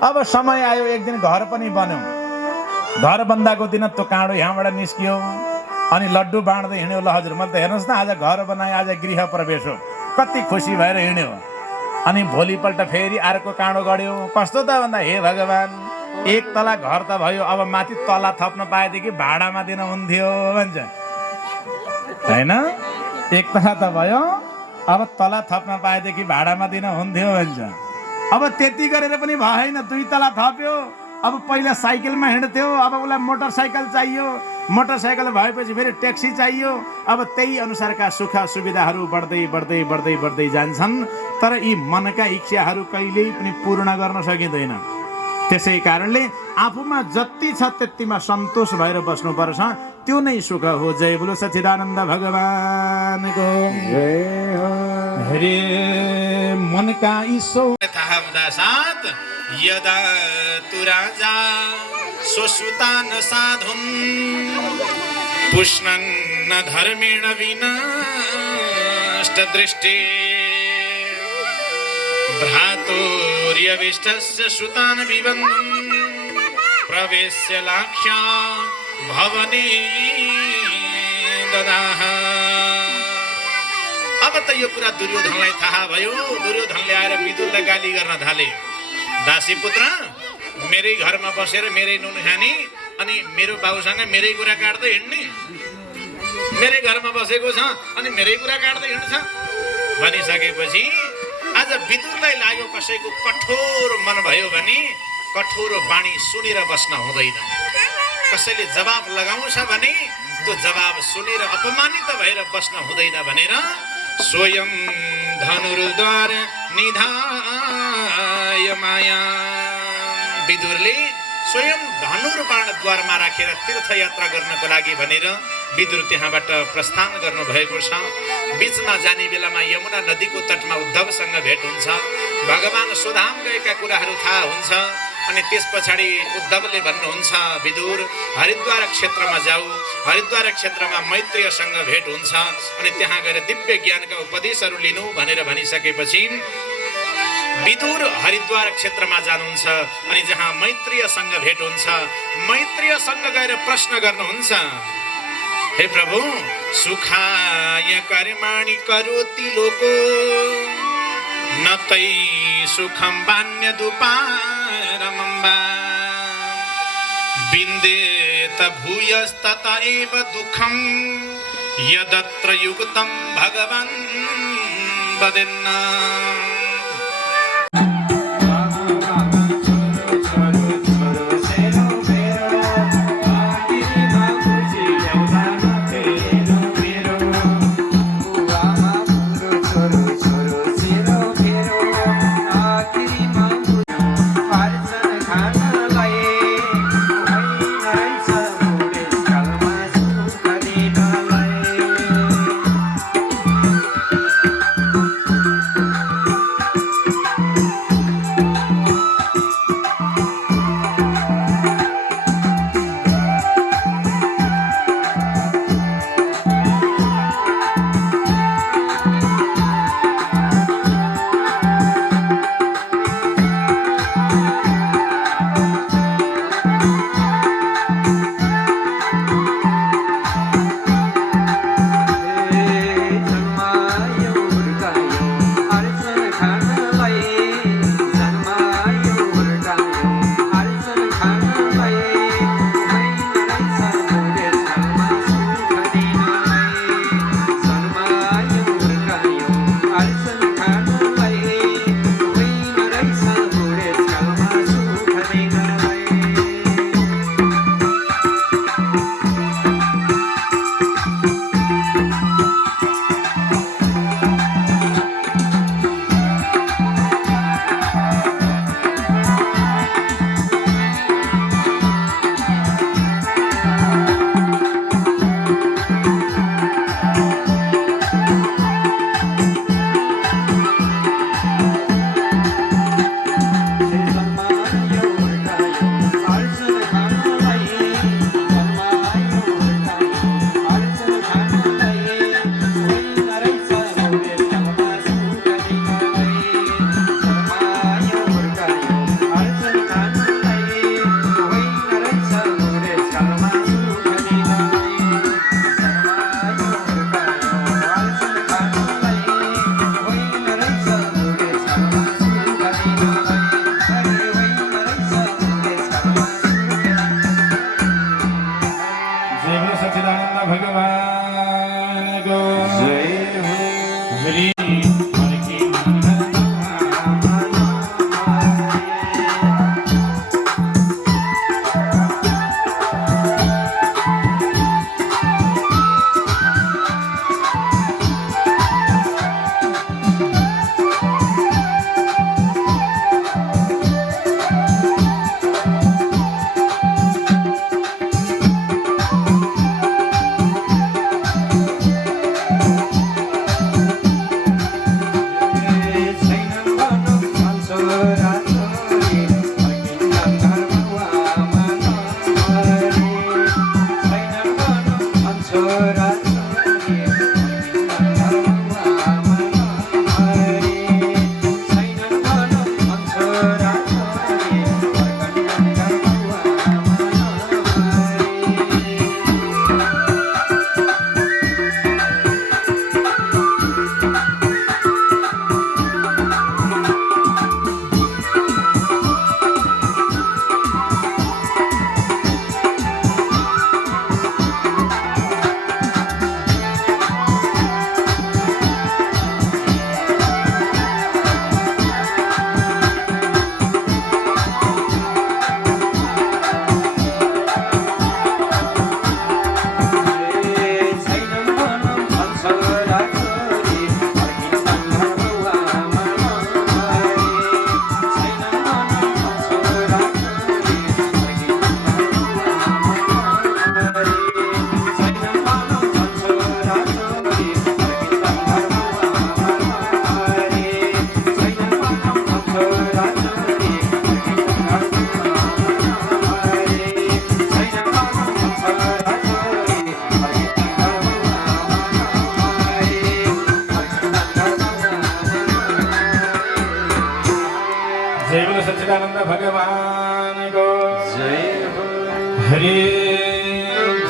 अब समय आयो, एक दिन घर पनि बन्यो, घर बन्दाको दिन त्यो काँडो यहाँबाट निस्कियो अनि लड्डु बाँड्दै हिँड्यो। ल हजुर मैले त हेर्नुहोस् न आज घर बनाएँ, आज गृह प्रवेश हो, कति खुसी भएर हिँड्यो। अनि भोलिपल्ट फेरि अर्को काँडो गढ्यो। कस्तो त भन्दा हे भगवान्, एक तला घर त भयो, अब माथि तला थप्न पाएदेखि भाडामा दिन हुन्थ्यो भन्छ होइन। एक तला त भयो, अब तला थप्न पाएदेखि भाडामा दिन हुन्थ्यो भन्छ। अब त्यति गरेर पनि भएन, 2 तला थप्यो। अब पहिला साइकलमा हिँड्थ्यो, अब उसलाई मोटरसाइकल चाहियो, मोटरसाइकल भएपछि फेरि ट्याक्सी चाहियो। अब त्यही अनुसारका सुख सुविधाहरू बढ्दै बढ्दै बढ्दै बढ्दै जान्छन्, तर यी मनका इच्छाहरू कहिल्यै पनि पूर्ण गर्न सकिँदैन। त्यसै कारणले आफूमा जति छ त्यतिमा सन्तोष भएर बस्नुपर्छ, त्यो नै सुख हो। जय बोलो सच्चिदानन्द भगवानको जय हो। हरे मनका ईशो थाहा हुँदा साथ यदा तु राजा स्वसुतान साधुन् पुष्णन् धर्मेण विनष्ट दृष्टि भ्रातुर्यविष्टस्य सुतान् विबन्धुन् प्रवेश्य लाक्ष्य भवने ददाह। अब त यो कुरा दुर्योधनलाई थाहा भयो। दुर्योधनले आएर विदुरलाई गाली गर्न थाले। दासी पुत्र, मेरै घरमा बसेर मेरै नुन खाने अनि मेरो बाबुसँग मेरै कुरा काट्दै हिँड्ने, मेरै घरमा बसेको छ अनि मेरै कुरा काट्दै हिँड्छ भनिसकेपछि आज विदुरलाई लाग्यो कसैको कठोर मन भयो भने कठोर बाणी सुनेर बस्न हुँदैन। कसैले जवाब लगाउँछ भने त्यो जवाब सुनेर अपमानित भएर बस्न हुँदैन भनेर स्वयं धनुर्द्वार निधाय माया, विदुरले स्वयं धनुर्बाण द्वारमा राखेर तीर्थयात्रा गर्नको लागि भनेर विदुर त्यहाँबाट प्रस्थान गर्नुभएको छ। बीचमा जाने बेलामा यमुना नदीको तटमा उद्धवसँग भेट हुन्छ। भगवान् सुधाम गएका कुराहरू थाहा हुन्छ। अनि त्यस पछाडि उद्धवले भन्नुहुन्छ, विदुर हरिद्वार क्षेत्रमा जाऊ। हरिद्वार क्षेत्रमा मैत्रेयसँग भेट हुन्छ अनि त्यहाँ गएर दिव्य ज्ञानका उपदेशहरू लिनु भनेर भनिसकेपछि विदुर हरिद्वार क्षेत्रमा जानुहुन्छ अनि जहाँ मैत्रेयसँग भेट हुन्छ, मैत्रेयसँग गएर प्रश्न गर्नुहुन्छ, हे प्रभु, सुखाय कर्माणि करोति लोको न तै सुखं वान्यदुपारमम्बा विन्देत भूयस्तत एव दुःखं यदत्र युक्तं भगवन् वदेन्न।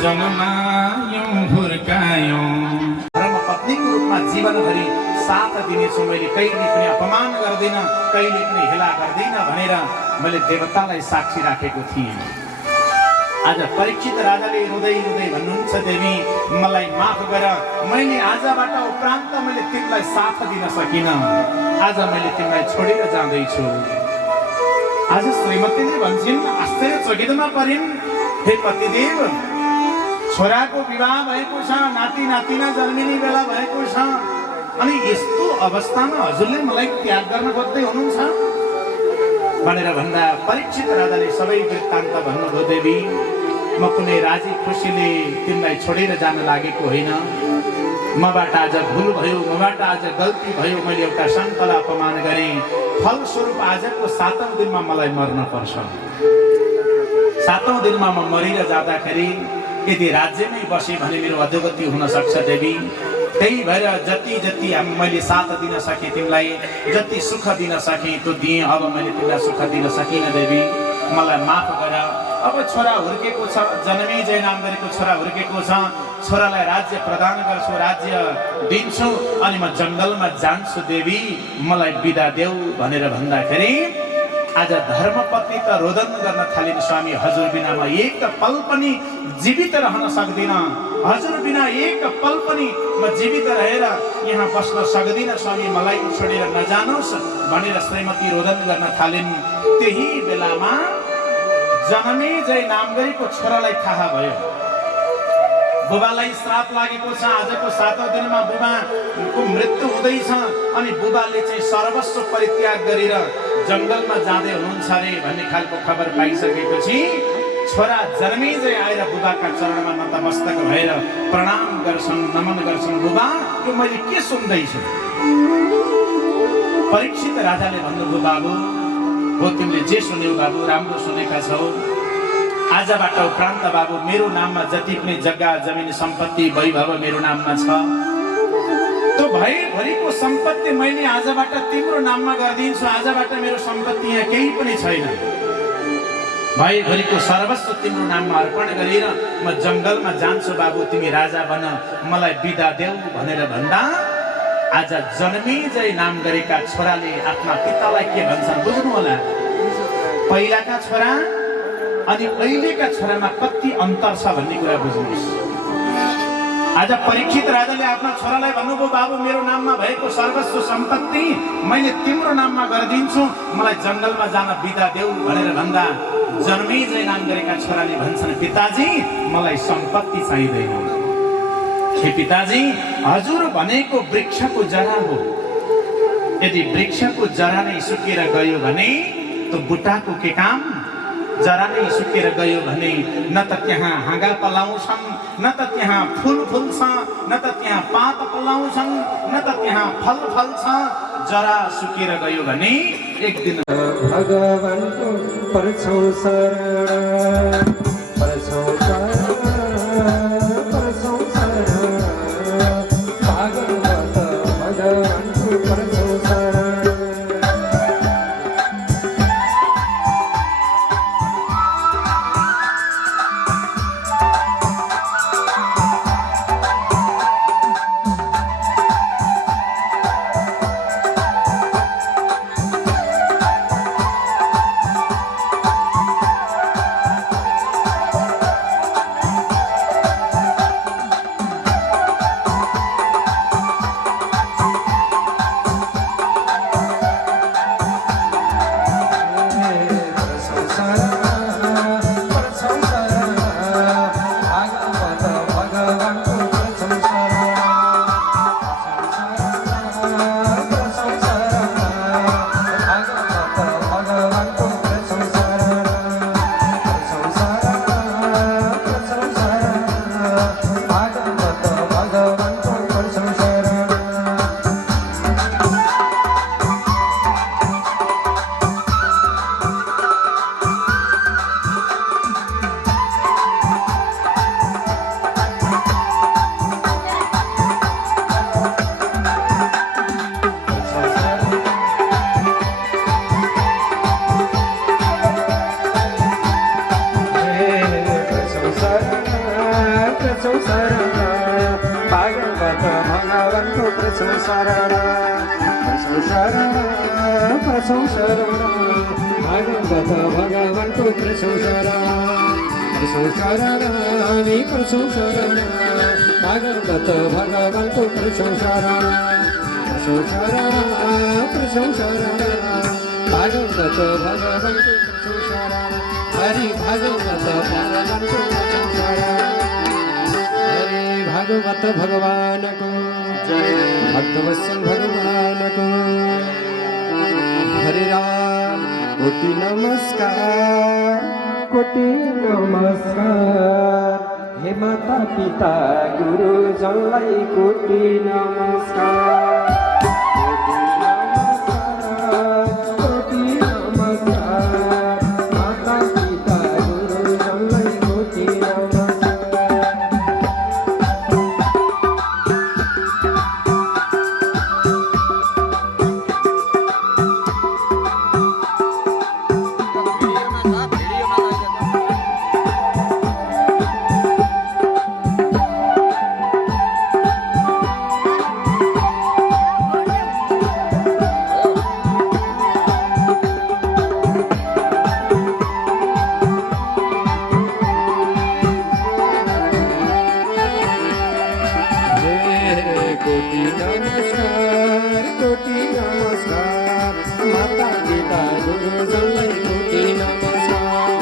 जन्मायौँ हुर्कायौँ धर्मपत्नीको रूपमा जीवनभरि साथ दिनेछु मैले कहिले पनि अपमान गर्दिन कहिले पनि हेला गर्दिन भनेर मैले देवतालाई साक्षी राखेको थिएँ आज परीक्षित राजाले रुँदै रुँदै भन्नुहुन्छ देवी मलाई माफ गर मैले आजबाट उपरान्त मैले तिमीलाई साथ दिन सकिनँ आज मैले तिमीलाई छोडेर जाँदैछु आज श्रीमतीले भन्छन् आश्चर्यचकितमा परिन् हे पतिदेव छोराको विवाह भएको छ नाति नातिना जन्मिने बेला भएको छ अनि यस्तो अवस्थामा हजुरले मलाई त्याग गर्न खोज्दै हुनुहुन्छ भनेर भन्दा परीक्षित राजाले सबै वृत्तान्त भन्नुभयो देवी म कुनै राजी खुसीले तिमीलाई छोडेर जान लागेको होइन मबाट आज भुल भयो मबाट आज गल्ती भयो मैले एउटा सन्तलाई अपमान गरेँ फलस्वरूप आजको 7औं दिनमा मलाई मर्न पर्छ 7औं दिनमा म मरेर जाँदाखेरि यदि राज्यमै बसे भने मेरो अधोगति हुन सक्छ देवी त्यही भएर जति जति मैले साथ दिन सके तिमीलाई जति सुख दिन सके त्यो दिएँ अब मैले तिमीलाई सुख दिन सकिनँ देवी मलाई माफ गर अब छोरा हुर्केको छ जनमेजय नाम गरेको छोरा हुर्केको छ छोरालाई राज्य प्रदान गर्छु राज्य दिन्छु अनि म जङ्गलमा जान्छु देवी मलाई बिदा देऊ भनेर भन्दाखेरि आज धर्मपत्नी त रोदन गर्न थालिन् स्वामी हजुर बिना म एक पल पनि जीवित रहन सक्दिन हजुर बिना एक पल पनि म जीवित रहेर यहाँ बस्न सक्दिन स्वामी मलाई छोडेर नजानुहोस् भनेर श्रीमती रोदन गर्न थालिन् त्यही बेलामा जनमेजय नाम गरेको छोरालाई थाहा भयो बुबालाई श्राप लागेको छ आजको 7औं दिनमा बुबाको मृत्यु हुँदैछ अनि बुबाले चाहिँ सर्वस्व परित्याग गरेर जङ्गलमा जाँदै हुनुहुन्छ अरे भन्ने खालको खबर पाइसकेपछि छोरा जनमेजय आएर बुबाका चरणमा नतमस्तक भएर प्रणाम गर्छन् नमन गर्छन् बुबा यो मैले के सुन्दैछु परीक्षित राजाले भन्नुभयो बाबु हो तिमीले जे सुन्यौ बाबु राम्रो सुनेका छौ आजबाट उपरान्त बाबु मेरो नाममा जति पनि जग्गा जमिन सम्पत्ति वैभव मेरो नाममा छ त्यो भइभरिको सम्पत्ति मैले आजबाट तिम्रो नाममा गरिदिन्छु आजबाट मेरो सम्पत्ति यहाँ केही पनि छैन भइभरिको सर्वस्व तिम्रो नाममा अर्पण गरेर म जङ्गलमा जान्छु बाबु तिमी राजा बन मलाई बिदा देऊ भनेर भन्दा आज जनमेजय नाम गरेका छोराले आफ्ना पितालाई के भन्छन् बुझ्नु होला पहिलाका छोरा अनि अहिलेका छोरामा कति अन्तर छ भन्ने कुरा बुझ्नुहोस् आज परीक्षित राजाले आफ्ना छोरालाई भन्नुभयो बाबु मेरो नाममा भएको सर्वस्व सम्पत्ति मैले तिम्रो नाममा गरिदिन्छु मलाई जङ्गलमा जान बिदा देऊ भनेर भन्दा जनमेजय नाम गरेका छोराले भन्छन् पिताजी मलाई सम्पत्ति चाहिँदैन हे पिताजी हजुर भनेको वृक्षको जरा हो यदि वृक्षको जरा नै सुकेर गयो भने त्यो बुट्टाको के काम जरा नै सुकेर गयो भने न त त्यहाँ हाँगा पलाउँछन् न त त्यहाँ फुल फुल्छ न त त्यहाँ पात पलाउँछन् न त त्यहाँ फल फल्छ जरा सुकेर गयो भने एक दिन भगवानको पर्छौ शरण पर्छौ भागवत भगवानको पर्छौ शरण प्रसौ शरण भागवत भगवानको प्रसौ शरण प्रसौ शरण प्रसौ शरण भागवत भगवानको प्रसौ शरण प्रसौ शरण हामी प्रसौ शरण भागवत भगवानको प्रसौ शरण प्रसौ शरण प्रसौ शरण भागवत भगवानको प्रसौ शरण हरि भागवत भगवानको प्रसौ शरण हरि भागवत भगवानको भक्तवत्सल भगवानको हरि राम कोटि नमस्कार कोटि नमस्कार हे माता पिता गुरुजनलाई कोटि नमस्कार कोटि नमस्कार माता पिता गुरुजनलाई कोटि नमस्कार कोटि नमस्कार माता पिता गुरुजनलाई कोटि नमस्कार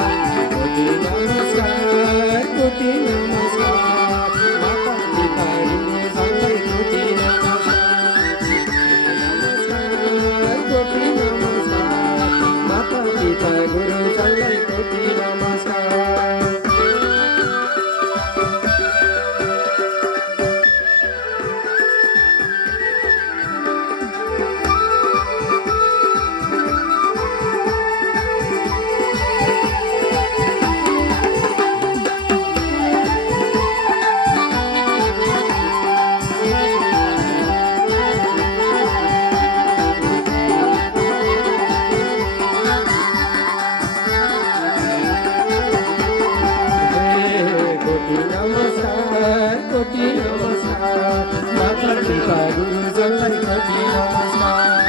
कोटि नमस्कार कोटि नमस्कार माता पिता गुरुजनलाई कोटि नमस्कार कोटि नमस्कार माता पिता गुरुजनलाई कोटि नमस्कार कोटि नमस्कार माता पिता गुरुजनलाई कोटि नमस्कार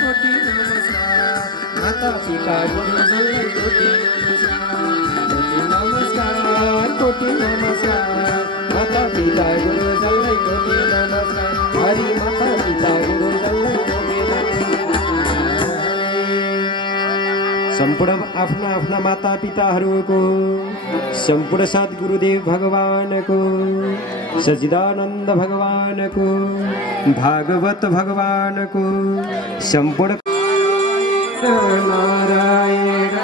कोटि नमस्कार माता पिता गुरुजनलाई कोटि नमस्कार कोटि नमस्कार माता पिता गुरुजनलाई कोटि नमस्कार हरि माता पिता गुरुजनलाई कोटि सम्पूर्ण आफ्ना आफ्ना माता पिताहरूको सम्पूर्ण सद्गुरुदेव भगवानको सच्चिदानन्द भगवानको भागवत भगवानको सम्पूर्ण नारायण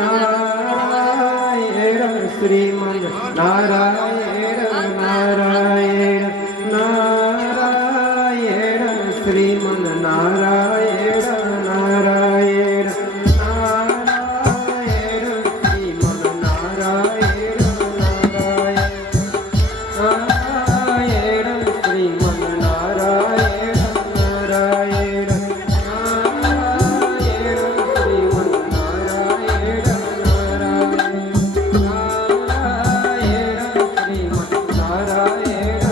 नारायण श्रीमन नारायण नारायण नारायण श्रीमन नारायण नारायण नारायण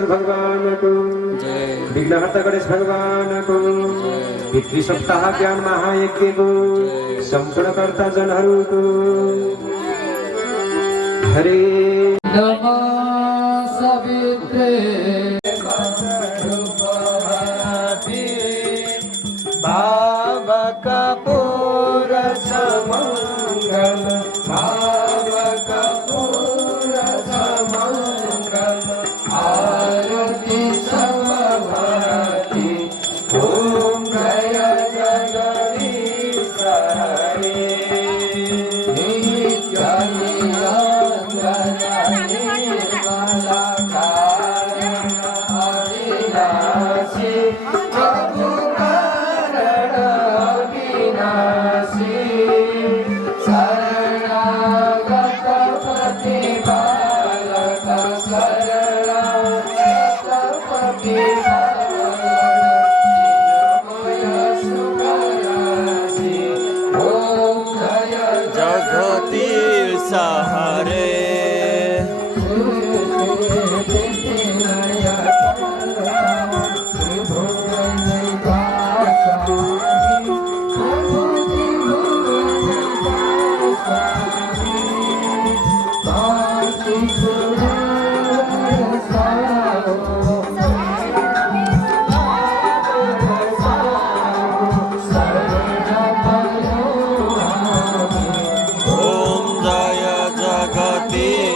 गणेश्वर भगवानको विघ्नहर्ता गणेश भगवानको पितृ सप्ताह ज्ञान महायज्ञको सम्पूर्ण कर्ता जनहरूको हरे नमः सवित्रे बाबा कपूर मंगल बाबा कपूर मंगल आरती समभाति ओम जय जगदीश हरे जगदीश हरे ओम जय जगदीश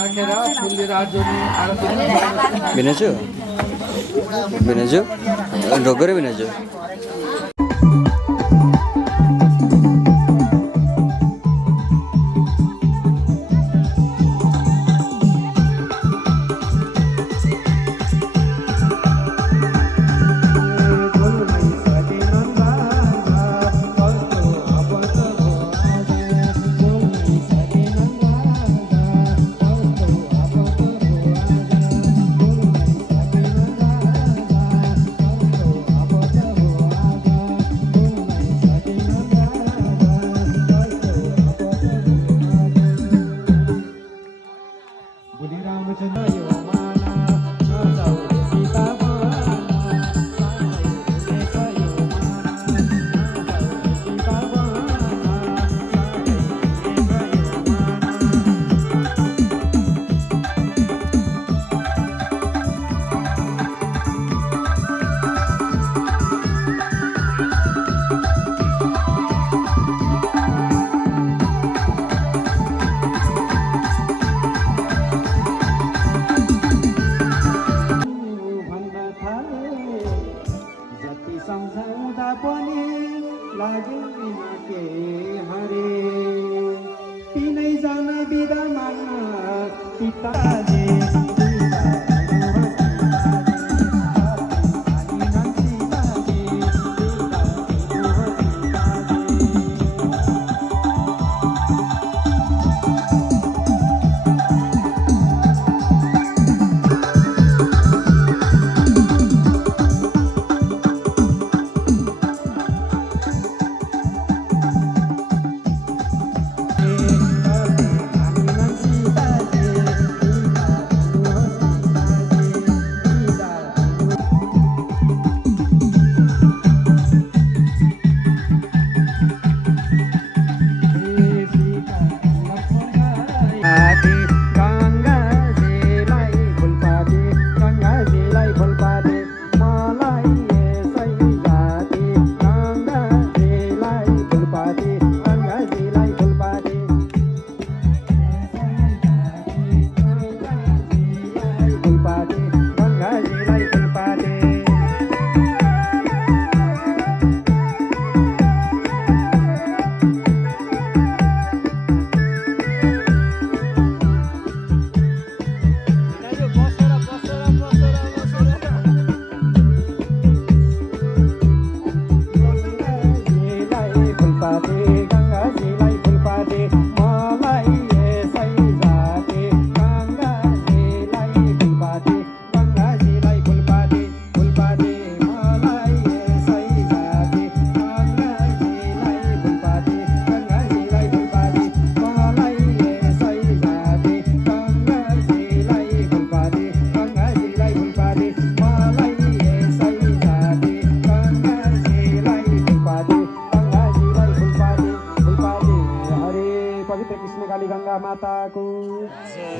राखेर फुलले राजोनी आरती भिनेजु भिनेजु ढोगरे भिनेजु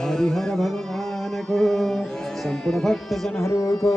हरिहर भगवानको सम्पूर्ण भक्तजनहरूको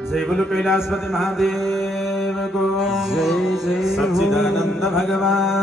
जय बोलो कैलाशपति महादेव को जय जय हो। सच्चिदानंद भगवान